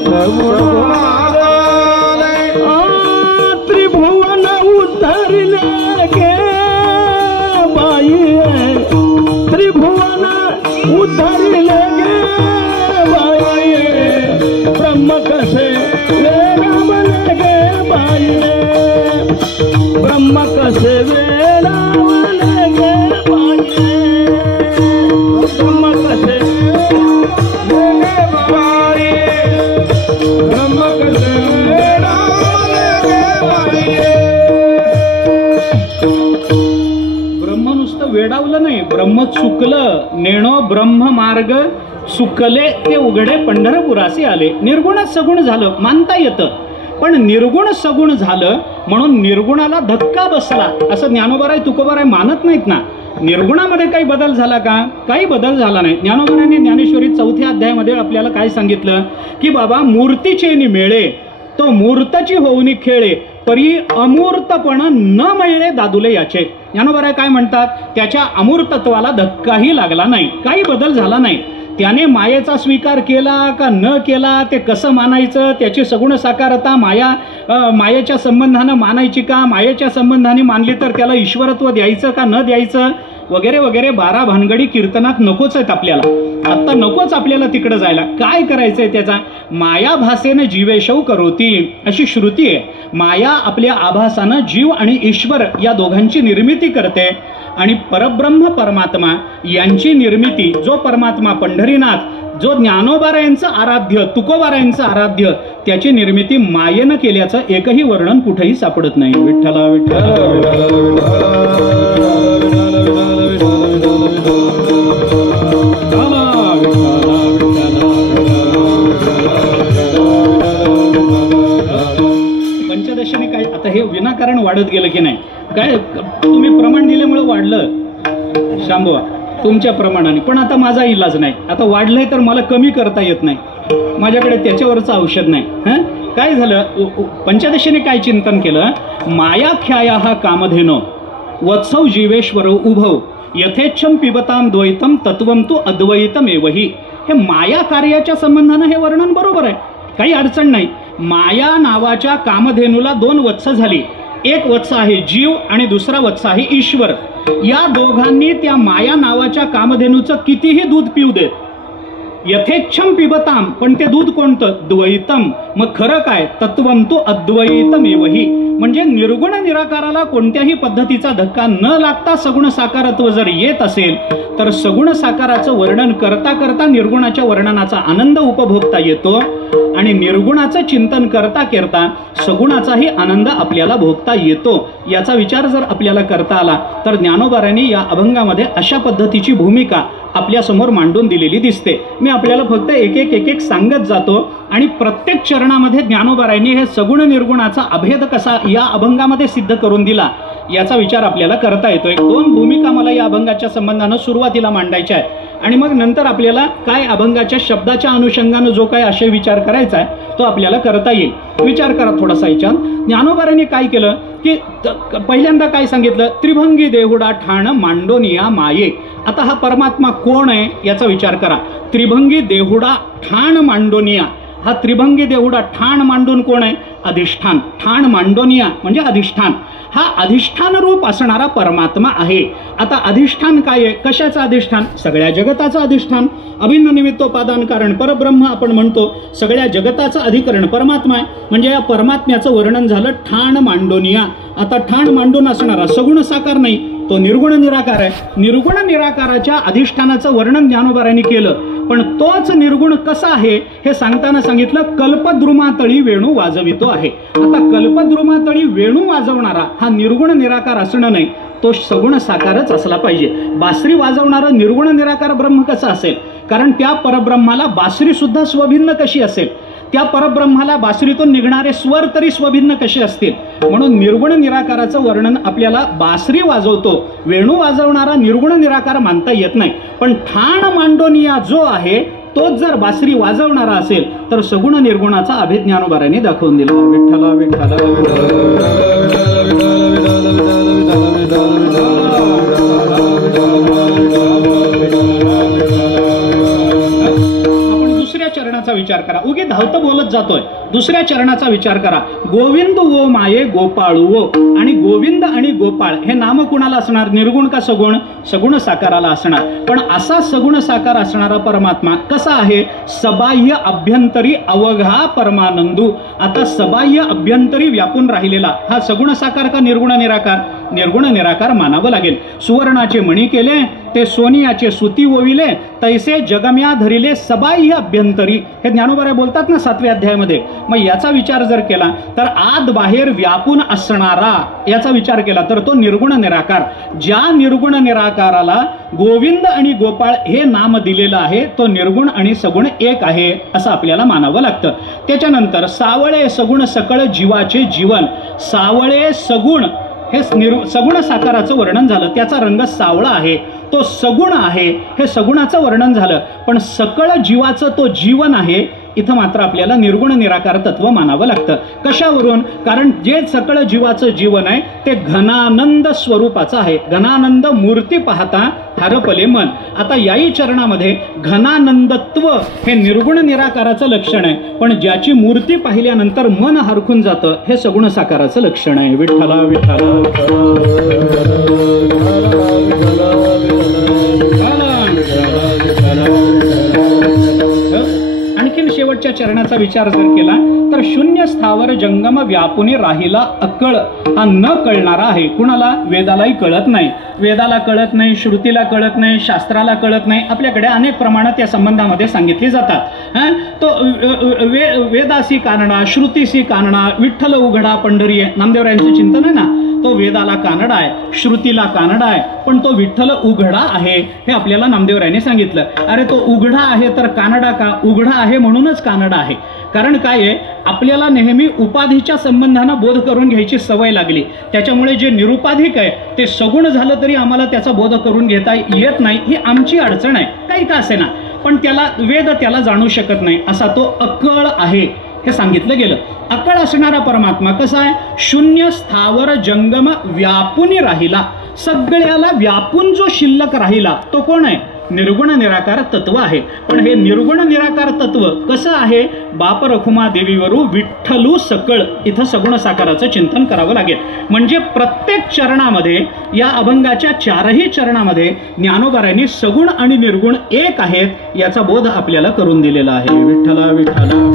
सगुणाले त्रिभुवन उतरले गे बाई त्रिभुवन उतरले गे बाई ब्रह्म कसे वेडावले गे बाई ब्रह्म कसे वेडावले गे बाई ब्रह्म कसे वेडावले बाई ब्रह्म कसे वेडावले गे बाई ब्रह्म नुसतं वेडावलं नाही, ब्रह्म चुकलं नेणो ब्रह्म मार्ग चुकले ते उघडे पंढरपुरासी आले. निर्गुण सगुण झालं मानता येतं, पण निर्गुण सगुण झालं म्हणून निर्गुणाला धक्का बसला असं ज्ञानोबाराय तुकोबाराय मानत नाहीत ना. निर्गुणामध्ये काही बदल झाला का? काही बदल झाला नाही. ज्ञानोबारायांनी ज्ञानेश्वरी 4थ्या अध्यायामध्ये आपल्याला काय सांगितलं की बाबा मूर्तीचे मेळे तो मूर्तची होऊनी खेळे परी अमूर्तपण न मिळे दादुले याचे. ज्ञानोबाराय काय म्हणतात? त्याच्या अमूर्तत्वाला धक्काही लागला नाही, काही बदल झाला नाही. त्याने मायेचा स्वीकार केला का न केला ते कसं मानायचं, त्याची सगुण साकारता मायेच्या संबंधानं मानायची का, मायेच्या संबंधाने मानली तर त्याला ईश्वरत्व द्यायचं का न द्यायचं वगैरे वगैरे 12 भानगडी कीर्तनात नकोच आहेत आपल्याला. आता नकोच आपल्याला तिकडे जायला. काय करायचंय त्याचा? माया भासेनं जीवेशव करोती अशी श्रुती आहे. माया आपल्या आभासानं जीव आणि ईश्वर या दोघांची निर्मिती करते आणि परब्रह्म परमात्मा यांची निर्मिती जो परमात्मा पंढरीनाथ जो ज्ञानोबारायांचं आराध्य तुकोबारायांचं आराध्य त्याची निर्मिती मायेनं केल्याचं एकही वर्णन कुठेही सापडत नाही. विठ्ठला विठ्ठला पंचदशीने काय आता हे विनाकारण वाढत गेलं की नाही? काय तुम्ही प्रमाण दिल्यामुळे वाढलं शांबवा तुमच्या प्रमाणाने, पण आता माझा इलाज नाही. आता वाढलंय तर मला कमी करता येत नाही, माझ्याकडे त्याच्यावरचं औषध नाही. हं काय झालं? पंचदशीने काय चिंतन केलं? मायाख्याया हा कामधेनो वत्सव जीवेश्वर उभव यथेच्छम पिबताम द्वैतम तत्वम तू अद्वैतमेवही. हे माया कार्याच्या संबंधानं हे वर्णन बरोबर आहे, काही अडचण नाही. माया नावाच्या कामधेनूला 2 वत्स झाली. एक वत्स आहे जीव आणि दुसरा वत्स आहे ईश्वर. या दोघांनी त्या माया नावाच्या कामधेनूचं कितीही दूध पिऊ देत, यथेच्छम पिबताम, पण ते दूध कोणतं? द्वैतम. मग खरं काय? तत्वम तू अद्वैतमेवही. म्हणजे निर्गुण निराकाराला कोणत्याही पद्धतीचा धक्का न लागता सगुण साकारत्व जर येत असेल तर सगुण साकाराचं वर्णन करता करता निर्गुणाच्या वर्णनाचा आनंद उपभोगता येतो आणि निर्गुणाचं चिंतन करता करता सगुणाचाही आनंद आपल्याला भोगता येतो. याचा विचार जर आपल्याला करता आला तर ज्ञानोबारायांनी या अभंगामध्ये अशा पद्धतीची भूमिका आपल्या समोर मांडून दिलेली दिसते. मी आपल्याला फक्त एक एक सांगत जातो आणि प्रत्येक चरणामध्ये ज्ञानोबारायांनी हे सगुण निर्गुणाचा अभेद कसा या अभंगामध्ये सिद्ध करून दिला याचा विचार आपल्याला करता येतो. 1-2 भूमिका मला या अभंगाच्या संबंधानं सुरुवातीला मांडायच्या आहेत आणि मग नंतर आपल्याला काय अभंगाच्या शब्दाच्या अनुषंगानं जो काय आशय विचार करायचा आहे तो आपल्याला करता येईल. विचार करा थोडासा याच्यात. ज्ञानोबारायांनी काय केलं की पहिल्यांदा काय सांगितलं? त्रिभंगी देहुडा ठाण मांडोनिया माये. आता हा परमात्मा कोण आहे याचा विचार करा. त्रिभंगी देहुडा ठाण मांडोनिया. हा त्रिभंगी देहुडा ठाण मांडून कोण आहे? अधिष्ठान. ठाण मांडोनिया म्हणजे अधिष्ठान. हा अधिष्ठान रूप असणारा परमात्मा आहे. आता अधिष्ठान काय आहे? कशाचं अधिष्ठान? सगळ्या जगताचं अधिष्ठान. अभिन्न निमित्तोपादान कारण परब्रह्म आपण म्हणतो. सगळ्या जगताचं अधिकरण परमात्मा आहे. म्हणजे या परमात्म्याचं वर्णन झालं ठाण मांडोनिया. आता ठाण मांडून असणारा सगुण साकार नाही, तो निर्गुण निराकार आहे. निर्गुण निराकाराच्या अधिष्ठानाचं वर्णन ज्ञानोबारायांनी केलं. पण तोच निर्गुण कसा आहे हे सांगताना सांगितलं कल्पद्रुमातळी वेणू वाजवितो आहे. आता कल्पद्रुमातळी वेणू वाजवणारा हा निर्गुण निराकार असणं नाही, तो सगुण साकारच असला पाहिजे. बासरी वाजवणारा निर्गुण निराकार ब्रह्म कसा असेल? कारण त्या परब्रह्माला बासरी सुद्धा स्वभिन्न कशी असेल? त्या परब्रह्माला बासरीतून निघणारे स्वर तरी स्वभिन्न कसे असतील. म्हणून निर्गुण निराकाराचं वर्णन आपल्याला बासरी वाजवतो, वेणू वाजवणारा निर्गुण निराकार मानता येत नाही. पण ठाण मांडोनिया जो आहे तोच जर बासरी वाजवणारा असेल तर सगुण निर्गुणाचा अभेद ज्ञानोबारांनी दाखवून दिला. विठ्ठला विठ्ठला चरणाचा विचार करा. उगे धावतं बोलत जातोय. दुसऱ्या चरणाचा विचार करा. गोविंद वो माये गोपाळू वो. आणि गोविंद आणि गोपाळ हे नाम कुणाला असणार? निर्गुण का सगुण? सगुण साकाराला असणार. पण असा सगुण साकार असणारा परमात्मा कसा आहे? सबाह्य अभ्यंतरी अवघा परमानंदू. आता सबाह्य अभ्यंतरी व्यापून राहिलेला हा सगुण साकार का निर्गुण निराकार? निर्गुण निराकार मानावं लागेल. सुवर्णाचे मणी केले ते सोनियाचे सुती ओविले तैसे जगम्या धरिले सबाह्य अभ्यंतरी. हे ज्ञानोबा बोलतात ना 7व्या अध्यायामध्ये. मग याचा विचार जर केला तर आत बाहेर व्यापून असणारा याचा विचार केला तर तो निर्गुण निराकार. ज्या निर्गुण निराकाराला गोविंद आणि गोपाळ हे नाम दिलेलं आहे तो निर्गुण आणि सगुण एक आहे असं आपल्याला मानावं लागतं. त्याच्यानंतर सावळे सगुण सकळ जीवाचे जीवन. सावळे सगुण हे सगुण साकाराचं वर्णन झालं. त्याचा रंग सावळा आहे, तो सगुण आहे, हे सगुणाचं वर्णन झालं. पण सकळ जीवाचं तो जीवन आहे. इथं मात्र आपल्याला निर्गुण निराकार तत्व मानावं लागतं. कशावरून? कारण जे सकळ जीवाचं जीवन आहे ते घनानंद स्वरूपाचं आहे. घनानंद मूर्ती पाहता हरपले मन. आता याही चरणामध्ये घनानंदत्व हे निर्गुण निराकाराचं लक्षण आहे. पण ज्याची मूर्ती पाहिल्यानंतर मन हरखून जातं हे सगुण साकाराचं लक्षण आहे. विठ्ठला विठ्ठला आणखीन शेवटच्या चरणाचा विचार जर केला तर शून्य स्थावर जंगम व्यापुनी राहिला अक्कळ. हा न कळणारा आहे. कुणाला? वेदालाही कळत नाही. वेदाला कळत नाही, श्रुतीला कळत नाही, शास्त्राला कळत नाही. आपल्याकडे अनेक प्रमाणात त्या संबंधामध्ये सांगितली जातात. तो वेदासी कानडा, श्रुतीसी कानडा, विठ्ठल उघडा पंढरी आहे. नामदेवरायांचं चिंतन आहे ना. तो वेदाला कानडा आहे, श्रुतीला कानडा आहे, पण तो विठ्ठल उघडा आहे हे आपल्याला नामदेवरायांनी सांगितलं. अरे तो उघडा आहे तर कानडा का? उघडा आहे म्हणूनच कानडा आहे. कारण काय आहे, आपल्याला नेहमी उपाधीच्या संबंधानं बोध करून घ्यायची सवय लागली. त्याच्यामुळे जे निरुपाधिक आहे ते सगुण झालं तरी आम्हाला त्याचा बोध करून घेता येत नाही. ही आमची अडचण आहे. काही का असेना, पण त्याला वेद त्याला जाणू शकत नाही. असा तो अक्कळ आहे हे सांगितलं गेलं. अक्कळ असणारा परमात्मा कसा आहे? शून्य स्थावर जंगम व्यापून राहिला. सगळ्याला व्यापून जो शिल्लक राहिला तो कोण आहे? निर्गुण निराकार तत्व आहे. पण हे निर्गुण निराकार तत्व कसं आहे? बाप रखुमा देवीवरू विठ्ठलू सकळ. इथं सगुण साकाराचं चिंतन करावं लागेल. म्हणजे प्रत्येक चरणामध्ये या अभंगाच्या 4ही चरणामध्ये ज्ञानोबारांनी सगुण आणि निर्गुण एक आहेत याचा बोध आपल्याला करून दिलेला आहे. विठ्ठला विठ्ठला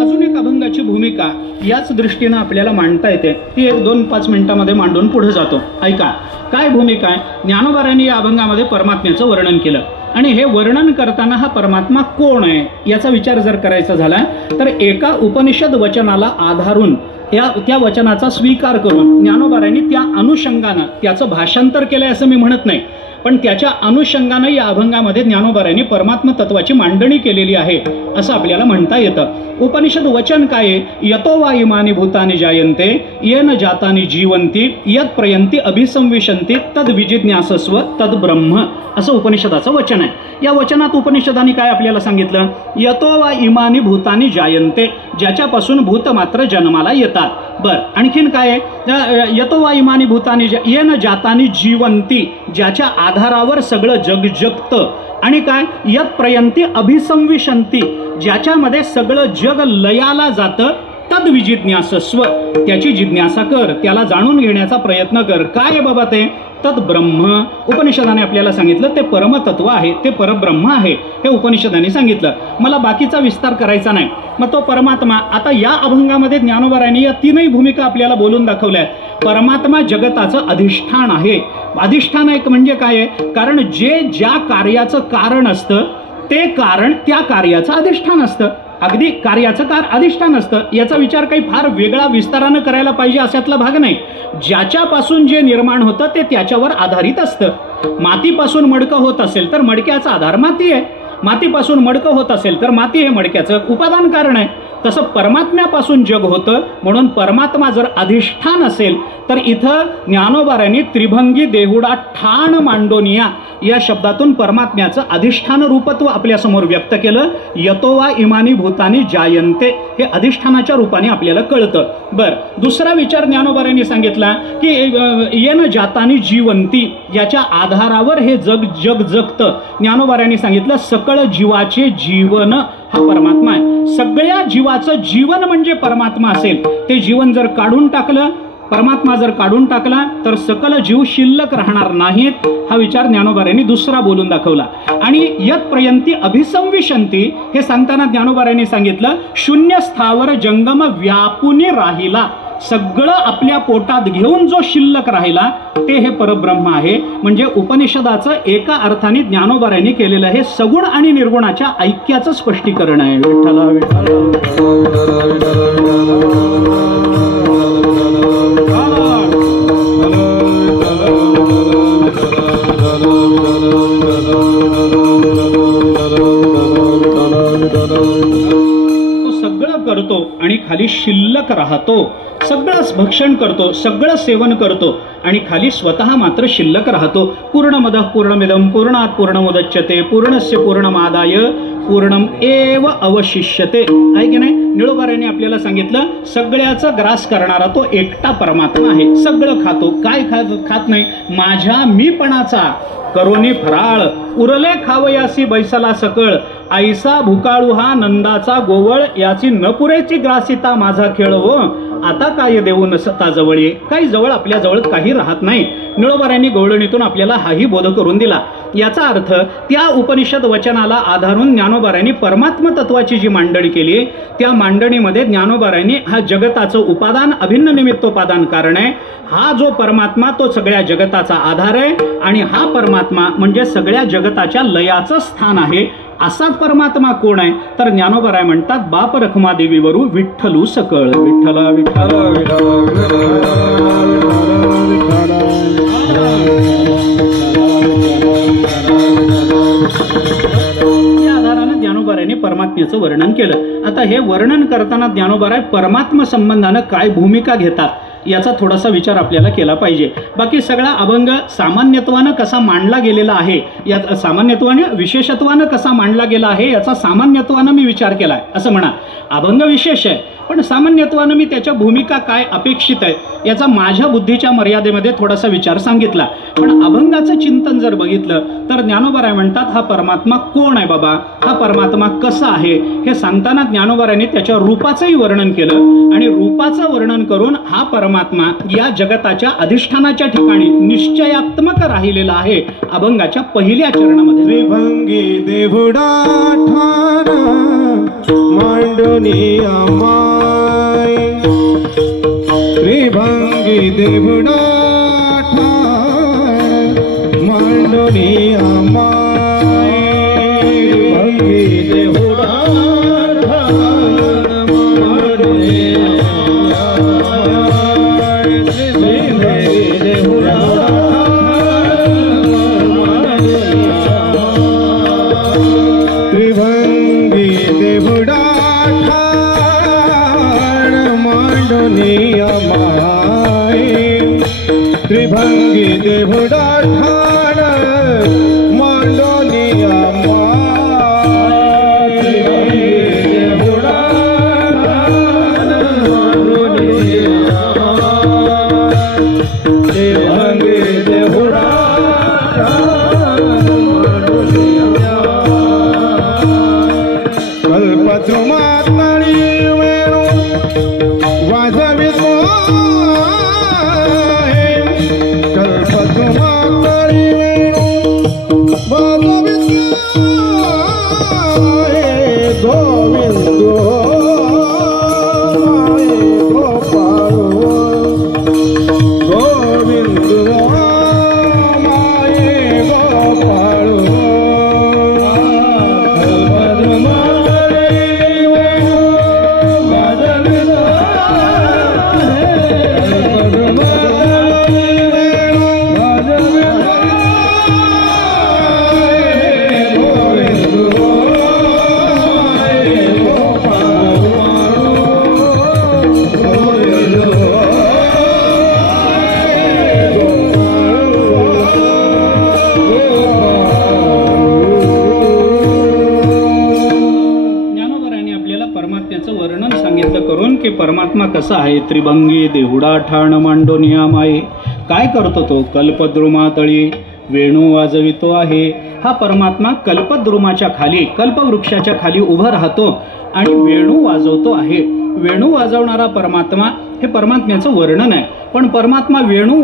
अजून एक अभंगाची भूमिका याच दृष्टीनं आपल्याला मांडता येते. ती 1-2-5 मिनिटांमध्ये मांडून पुढे जातो. ऐका काय भूमिका आहे. ज्ञानोबारांनी या अभंगामध्ये परमात्म्याचं वर्णन केलं आणि हे वर्णन करताना हा परमात्मा कोण आहे याचा विचार जर करायचा झाला तर एका उपनिषद वचनाला आधारून त्या वचनाचा स्वीकार करून ज्ञानोबारांनी त्या अनुषंगानं त्याचं भाषांतर केलंय असं मी म्हणत नाही, पण त्याच्या अनुषंगानं या अभंगामध्ये ज्ञानोबारांनी परमात्म तत्वाची मांडणी केलेली आहे असं आपल्याला म्हणता येतं. उपनिषद वचन काय? यतो वा इमानी भूतानि जायन्ते येन जातानि जीवन्ति यत् प्रयन्ति अभिसंविशन्ति तद विजिज्ञासस्व तद ब्रह्म असं उपनिषदाचं वचन आहे. या वचनात उपनिषदांनी काय आपल्याला सांगितलं? यतो वा इमानी भूतानि जायन्ते, ज्याच्यापासून भूत मात्र जन्माला येतात. बर आणखीन काय? यतो वा इमानी भूतानि येन जातानि जीवन्ति, ज्याच्या आधारावर सगळं जग जगतं. आणि काय? यत् प्रयन्ति अभिसंविशन्ति, ज्याच्यामध्ये सगळं जग लयाला जातं. तद विजिज्ञासस्व, त्याची जिज्ञासा कर, त्याला जाणून घेण्याचा प्रयत्न कर. काय बाबा ते? तद ब्रह्म. उपनिषदाने आपल्याला सांगितलं ते परमतत्व आहे, ते परब्रह्म आहे हे उपनिषदाने सांगितलं. मला बाकीचा विस्तार करायचा नाही. मग तो परमात्मा आता या अभंगामध्ये ज्ञानोबारांनी या 3ही भूमिका आपल्याला बोलून दाखवल्या. परमात्मा जगताचं अधिष्ठान आहे. अधिष्ठान एक म्हणजे काय आहे? कारण जे ज्या कार्याचं कारण असतं ते कारण त्या कार्याचं अधिष्ठान असतं. अगदी कार्याचं अधिष्ठान असतं. याचा विचार काही फार वेगळा विस्तारानं करायला पाहिजे अशातला भाग नाही. ज्याच्यापासून जे निर्माण होतं ते त्याच्यावर आधारित असतं. मातीपासून मडकं होत असेल तर मडक्याचा आधार माती आहे. मातीपासून मडकं होत असेल तर माती हे मडक्याचं उपादान कारण आहे. तसं परमात्म्यापासून जग होतं, म्हणून परमात्मा जर अधिष्ठान असेल तर इथं ज्ञानोबाऱ्यांनी त्रिभंगी देहुडा ठाण मांडोनिया या शब्दातून परमात्म्याचं अधिष्ठान रूपत्व आपल्यासमोर व्यक्त केलं. यतोवा इमानी भूतानी जायंते हे अधिष्ठानाच्या रूपाने आपल्याला कळतं. बर, दुसरा विचार ज्ञानोबाऱ्यांनी सांगितला की येन जातानी जीवंती, याच्या आधारावर हे जग जगतं. ज्ञानोबाऱ्यांनी सांगितलं सकळ जीवाचे जीवन हा परमात्मा आहे. सगळ्या जीवाचं जीवन म्हणजे परमात्मा असेल. ते जीवन जर काढून टाकलं, परमात्मा जर काढून टाकला तर सकल जीव शिल्लक राहणार नाहीत. हा विचार ज्ञानोबाऱ्यांनी दुसरा बोलून दाखवला. आणि यत प्रयंती अभिसंविशंती हे सांगताना ज्ञानोबाऱ्यांनी सांगितलं शून्य स्थावर जंगम व्यापुनी राहिला. सगळं आपल्या पोटात घेऊन जो शिल्लक राहिला ते हे परब्रह्म आहे. म्हणजे उपनिषदाचं एका अर्थाने ज्ञानोबाऱ्यांनी केलेलं हे सगुण आणि निर्गुणाच्या ऐक्याचं स्पष्टीकरण आहे. विठ्ठला सगळं करतो आणि खाली शिल्लक राहतो. सगळंच भक्षण करतो, सगळं सेवन करतो आणि खाली स्वतः मात्र शिल्लक राहतो. पूर्णमदः पूर्णमिदं पूर्णात् पूर्णमुदच्यते पूर्णस्य पूर्णमादाय पूर्णम एव अवशिष्यते. आहे की नाही? निळोबाऱ्यांनी आपल्याला सांगितलं सगळ्याचा ग्रास करणारा तो एकटा परमात्मा आहे. सगळं खातो. काय खात नाही? माझ्या मीपणाचा करोनी फराळ उरले खावयासी बैसला सकळ ऐसा भुकाळू हा नंदाचा गोवळ याची न पुरेची ग्रासिता माझा खेळ हो आता काय देऊ नसता जवळ ये. काही जवळ आपल्या जवळ काही राहत नाही. निळोबाऱ्यांनी गवळणीतून आपल्याला हाही बोध करून दिला. याचा अर्थ त्या उपनिषद वचनाला आधारून ज्ञानोबाऱ्यांनी परमात्म तत्वाची जी मांडणी केली त्या मांडणीमध्ये ज्ञानोबाऱ्यांनी हा जगताचं उपादान अभिन्न निमित्तोपादान कारण आहे. हा जो परमात्मा तो सगळ्या जगताचा आधार आहे आणि हा परमात्मा म्हणजे सगळ्या जगताच्या लयाचं स्थान आहे. असा परमात्मा कोण आहे तर ज्ञानोबाराय म्हणतात बाप रखमा देवीवरू विठ्ठलू सकळ. विठ्ठला विठ्ठला या आधारानं ज्ञानोबारायने परमात्म्याचं वर्णन केलं. आता हे वर्णन करताना ज्ञानोबाराय परमात्म संबंधानं काय भूमिका घेतात याचा थोडासा विचार आपल्याला केला पाहिजे. बाकी सगळा अभंग सामान्यत्वानं कसा मांडला गेलेला आहे, या सामान्यत्वाने विशेषत्वानं कसा मांडला गेला आहे याचा सामान्यत्वानं मी विचार केलाय असं म्हणा. अभंग विशेष आहे पण सामान्यत्वानं मी त्याच्या भूमिका काय अपेक्षित आहे याचा माझ्या बुद्धीच्या मर्यादेमध्ये थोडासा विचार सांगितला. पण अभंगाचं चिंतन जर बघितलं तर ज्ञानोबाराय म्हणतात हा परमात्मा कोण आहे बाबा, हा परमात्मा कसा आहे हे सांगताना ज्ञानोबारायने त्याच्या रूपाचंही वर्णन केलं आणि रूपाचं वर्णन करून हा परमात्मा या जगताच्या अधिष्ठानाच्या ठिकाणी निश्चयात्मक राहिलेला आहे. अभंगाच्या पहिल्या चरणामध्ये त्रिभंगी देहुडा ठाण मांडोनी अमाय त्रिभंगी देहुडा ठाण मांडोनी अमाय त्रिभंगी देहुडा त्रिभंगी देहुडा ठाण मांडोनी अमाय त्रिभंगी देहुडा ठाण मांडोनी अमाय त्रिभंगी देहुडा ठाण मांडोनी अमाय कल्पद्रुमातळी वेणू वाजवितो कल्पद्रुमातळी परमात्मा कसा आहे? त्रिभंगी देहुडा ठाण मांडोनिया माये. काय करतो तो? कल्पद्रुमातळी वेणू वाजवितो आहे. हा परमात्मा कल्पद्रुमाच्या खाली, कल्पवृक्षाच्या खाली उभा राहतो आणि वेणू वाजवतो आहे. वेणू वाजवणारा परमात्मा हे परमात्म्याचं वर्णन आहे. पण परमात्मा वेणू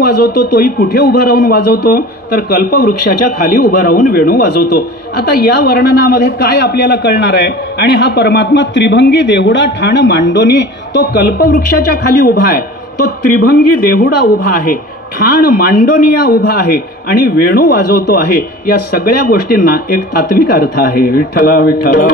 वाजवतो तोही कुठे उभा राहून वाजवतो? तर कल्पवृक्षाच्या खाली उभा राहून वेणू वाजवतो. आता या वर्णनामध्ये काय आपल्याला कळणार आहे? आणि हा परमात्मा त्रिभंगी देहुडा ठाण मांडोनी, तो कल्पवृक्षाच्या खाली उभा आहे, तो त्रिभंगी देहुडा उभा आहे, ठाण मांडोनिया उभा आहे आणि वेणू वाजवतो आहे. या सगळ्या गोष्टींना एक तात्विक अर्थ आहे. विठ्ठला विठ्ठला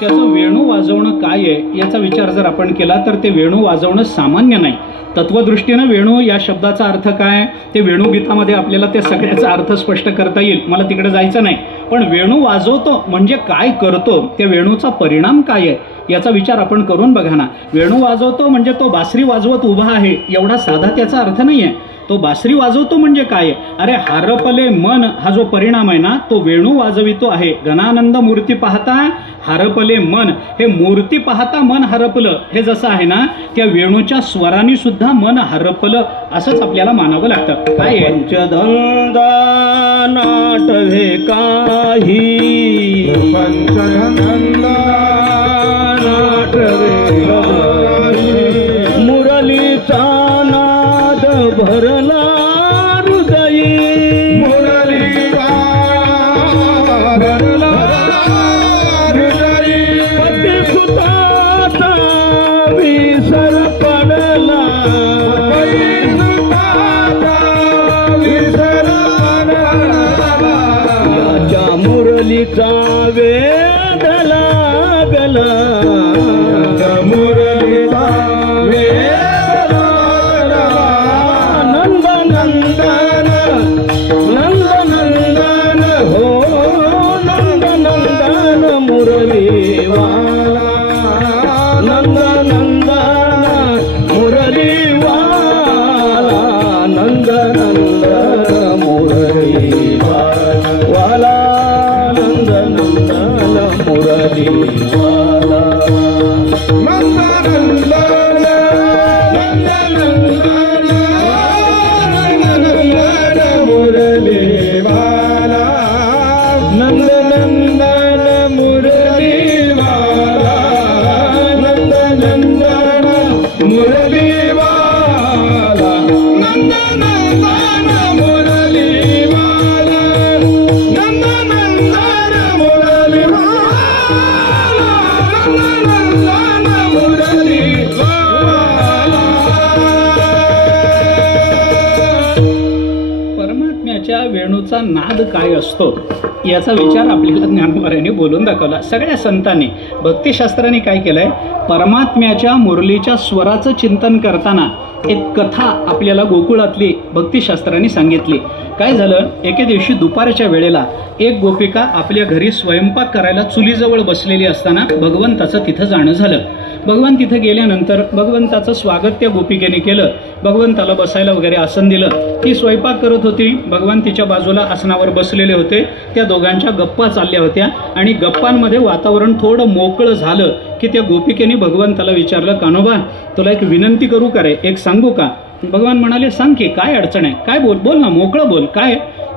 त्याचं वेणू वाजवणं काय आहे याचा विचार जर आपण केला तर ते वेणू वाजवणं सामान्य नाही. तत्वदृष्टीनं वेणू या शब्दाचा अर्थ काय ते वेणू गीतामध्ये आपल्याला त्या सगळ्याचा अर्थ स्पष्ट करता येईल, मला तिकडे जायचं नाही. पण वेणू वाजवतो म्हणजे काय करतो, त्या वेणूचा परिणाम काय आहे याचा विचार आपण करून बघा ना. वेणू वाजवतो म्हणजे तो बासरी वाजवत उभा आहे एवढा साधा त्याचा अर्थ नाही आहे. तो बासरी वाजवतो म्हणजे काय? अरे हरपले मन हा जो परिणाम आहे ना तो वेणू वाजवितो आहे. घनानंद मूर्ती पाहता हरपले मन, हे मूर्ती पाहता मन हरपलं हे जसं आहे ना त्या वेणूच्या स्वरांनी सुद्धा मन हरपलं असंच आपल्याला मानावं लागतं. काय आहे? पंचधंदा नाटवे काही, पंचधंदा नाटवे काही, मुरलीचा नाद भरला हृदयी, मुरलीचा भरला हृदयी, पतिसुताचा विसर पडला, पतिसुताचा विसर पडला, याच्या मुरलीचा वेद लागला, मुरलीचा वेद लागला, नंद नंदन नंद नंदन हो नंद नंदन मुरलीवाला, नंद नंदन मुरलीवाला, नंद नंदन मुरलीवाला, नंद नंदन मुरलीवाला, नंद नंदन नंद नंदन मुरलीवाला, नंद नंदन मुरलीवाला, नंद नंदन मुरलीवाला, नंद नंदन मुरलीवाला, नंद नंदन मुरलीवाला, नंद नंदन मुरलीवाला. परमात्म्याच्या वेणूचा नाद काय असतो याचा विचार आपल्याला ज्ञानोबारांनी बोलून दाखवला. सगळ्या संतांनी भक्तिशास्त्राने काय केलंय, परमात्म्याच्या मुरलीच्या स्वराचं चिंतन करताना एक कथा आपल्याला गोकुळातली भक्तिशास्त्राने सांगितली. काय झालं, एके दिवशी दुपारच्या वेळेला एक गोपिका आपल्या घरी स्वयंपाक करायला चुलीजवळ बसलेली असताना भगवंताचं तिथं जाणं झालं. भगवान तिथं गेल्यानंतर भगवंताचं स्वागत त्या गोपिकेने केलं, भगवंताला बसायला वगैरे आसन दिलं. ती स्वयंपाक करत होती, भगवान तिच्या बाजूला आसनावर बसलेले होते. त्या दोघांच्या गप्पा चालल्या होत्या आणि गप्पांमध्ये वातावरण थोडं मोकळं झालं की त्या गोपिकेने भगवंताला विचारलं, कान्होबा तुला एक विनंती करू का रे, एक सांगू का? भगवान म्हणाले, सांग की काय अडचण आहे, काय बोल ना, मोकळं बोल. काय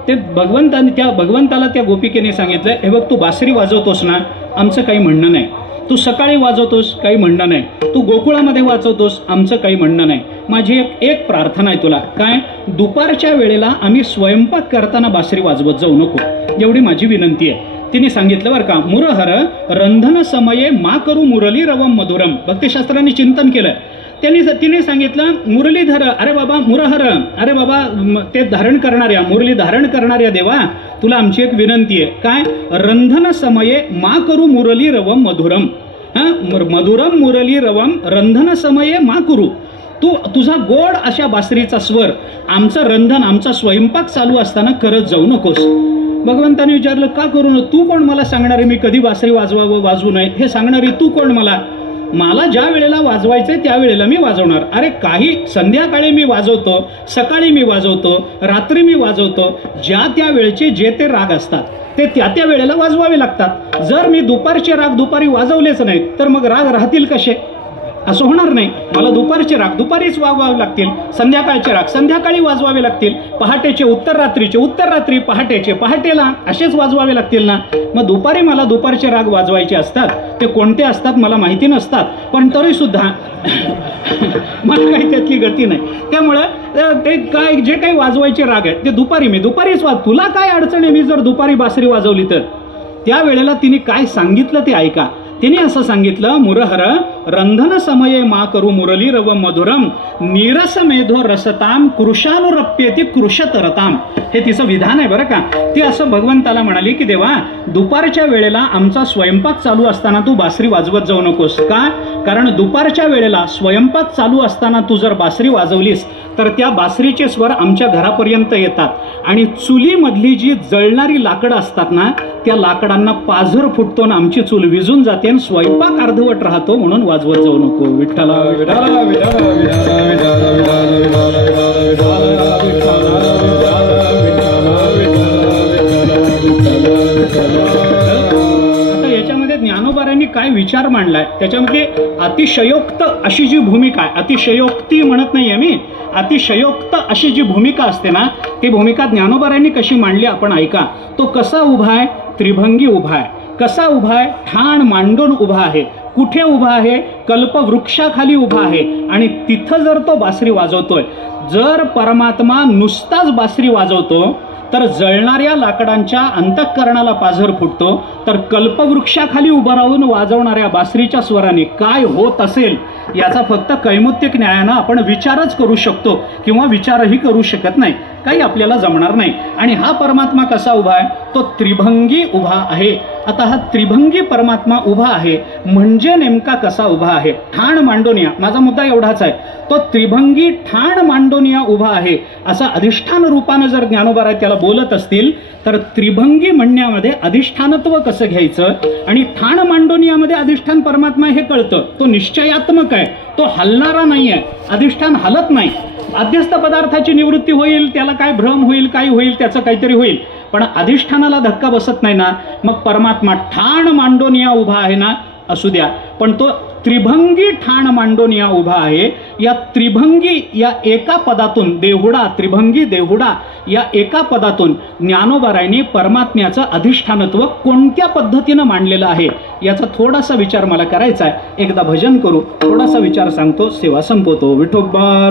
ते भगवंताला त्या गोपिकेने सांगितलं, हे बघ तू बासरी वाजवतोस ना, आमचं काही म्हणणं नाही. तू सकाळी वाजवतोस, काही म्हणणं नाही. तू गोकुळामध्ये वाजवतोस, आमचं काही म्हणणं नाही. माझी एक प्रार्थना आहे तुला. काय? दुपारच्या वेळेला आम्ही स्वयंपाक करताना बासरी वाजवत जाऊ नको, एवढी माझी विनंती आहे. तिने सांगितलं बरं का, मुरहर रंधन समये मा करू मुरली रवम मधुरम. भक्तिशास्त्राने चिंतन केलं. तिने सांगितलं, मुरलीधर, अरे बाबा मुरहर, अरे बाबा ते धारण करणाऱ्या, मुरली धारण करणाऱ्या देवा, तुला आमची एक विनंती आहे. काय? रंधन समये मा करू मुरली रवम मधुरम. मधुरम मुरली रवम रंधन समये मा करू. तुझा गोड अशा बासरीचा स्वर आमचं रंधन, आमचा स्वयंपाक चालू असताना करत जाऊ नकोस. भगवंताने विचारलं, का करू न? तू कोण मला सांगणारे मी कधी बासरी वाजवावं वाजवू नये, हे सांगणारी तू कोण मला? मला ज्या वेळेला वाजवायचंय त्या वेळेला मी वाजवणार. अरे काही संध्याकाळी मी वाजवतो, सकाळी मी वाजवतो, रात्री मी वाजवतो. ज्या त्या वेळेचे जे ते राग असतात ते त्या त्या वेळेला वाजवावे लागतात. जर मी दुपारचे राग दुपारी वाजवलेच नाहीत तर मग राग राहतील कसे? असं होणार नाही. मला दुपारचे राग दुपारीच वाजवावे लागतील, संध्याकाळचे राग संध्याकाळी वाजवावे लागतील, पहाटेचे उत्तर रात्री, पहाटेचे पहाटेला असेच वाजवावे लागतील ना. मग दुपारी मला दुपारचे राग वाजवायचे असतात. ते कोणते असतात मला माहिती नसतात, पण तरी सुद्धा मला काही त्यातली गती नाही. त्यामुळं ते काय जे काही वाजवायचे राग आहेत ते मी दुपारीच तुला काय अडचण आहे मी जर दुपारी बासरी वाजवली तर? त्या वेळेला तिने काय सांगितलं ते ऐका. तिने असं सांगितलं, मुरहर रंधन समये मा करू मुरली रव मधुरम नीरस मेधो रसताम कृशानुरप्येती कृशतरताम. हे तिचं विधान आहे बरं का. ती असं भगवंताला म्हणाली की देवा, दुपारच्या वेळेला आमचा स्वयंपाक चालू असताना तू बासरी वाजवत जाऊ नकोस. का? कारण दुपारच्या वेळेला स्वयंपाक चालू असताना तू जर बासरी वाजवलीस तर त्या बासरीचे स्वर आमच्या घरापर्यंत येतात आणि चुलीमधली जी जळणारी लाकडं असतात ना त्या लाकडांना पाझर फुटतो ना आमची चूल विजून जाते आणि स्वयंपाक अर्धवट राहतो. म्हणून वाजवत जाऊ नको. विठ्ठला विठ्ठला विठ्ठला आता याच्यामध्ये ज्ञानोबारांनी काय विचार मांडलाय त्याच्यामध्ये अतिशयोक्त अशी जी भूमिका आहे, अतिशयोक्ती म्हणत नाहीये मी, अतिशयोक्त अशी जी भूमिका असते ना ती भूमिका ज्ञानोबारांनी कशी मांडली आपण ऐका. तो कसा उभा आहे? त्रिभंगी उभा आहे. कसा उभा आहे? ठाण मांडून उभा आहे. कुठे उभा आहे? कल्पवृक्षाखाली उभा आहे. आणि तिथं जर तो बासरी वाजवतोय, जर परमात्मा नुसताच बासरी वाजवतो तर जळणाऱ्या लाकडांच्या अंतःकरणाला पाझर फुटतो, तर कल्पवृक्षाखाली उभं राहून वाजवणाऱ्या बासरीच्या स्वराने काय होत असेल याचा फक्त कैमुत्तिक न्यायानं आपण विचारच करू शकतो किंवा विचारही करू शकत नाही. काही आपल्याला जमणार नाही. आणि हा परमात्मा कसा उभा आहे? तो त्रिभंगी उभा आहे. आता हा त्रिभंगी परमात्मा उभा आहे म्हणजे नेमका कसा उभा आहे? ठाण मांडोनिया, माझा मुद्दा एवढाच आहे, तो त्रिभंगी ठाण मांडोनिया उभा आहे असं अधिष्ठान रूपानं जर ज्ञानोबा त्याला बोलत असतील तर त्रिभंगी म्हणण्यामध्ये अधिष्ठानत्व कसं घ्यायचं आणि ठाण मांडोनियामध्ये अधिष्ठान परमात्मा हे कळतं. तो निश्चयात्मक आहे, तो हलणारा नाही आहे. अधिष्ठान हलत नाही. अध्यस्त पदार्थाची निवृत्ती होईल, त्याला काय भ्रम होईल, काय होईल, त्याचं काहीतरी होईल, पण अधिष्ठानाला धक्का बसत नाही ना. मग परमात्मा ठाण मांडोनिया उभा आहे ना, असू द्या, पण तो त्रिभंगी ठाण मांडोनिया उभा आहे. या त्रिभंगी या एका पदातून देहुडा, त्रिभंगी देहुडा या एका पदातून ज्ञानोबारायांनी परमात्म्याचं अधिष्ठानत्व कोणत्या पद्धतीनं मांडलेलं आहे याचा थोडासा विचार मला करायचा आहे. एकदा भजन करू, थोडासा विचार सांगतो, सेवा संपवतो. विठोबा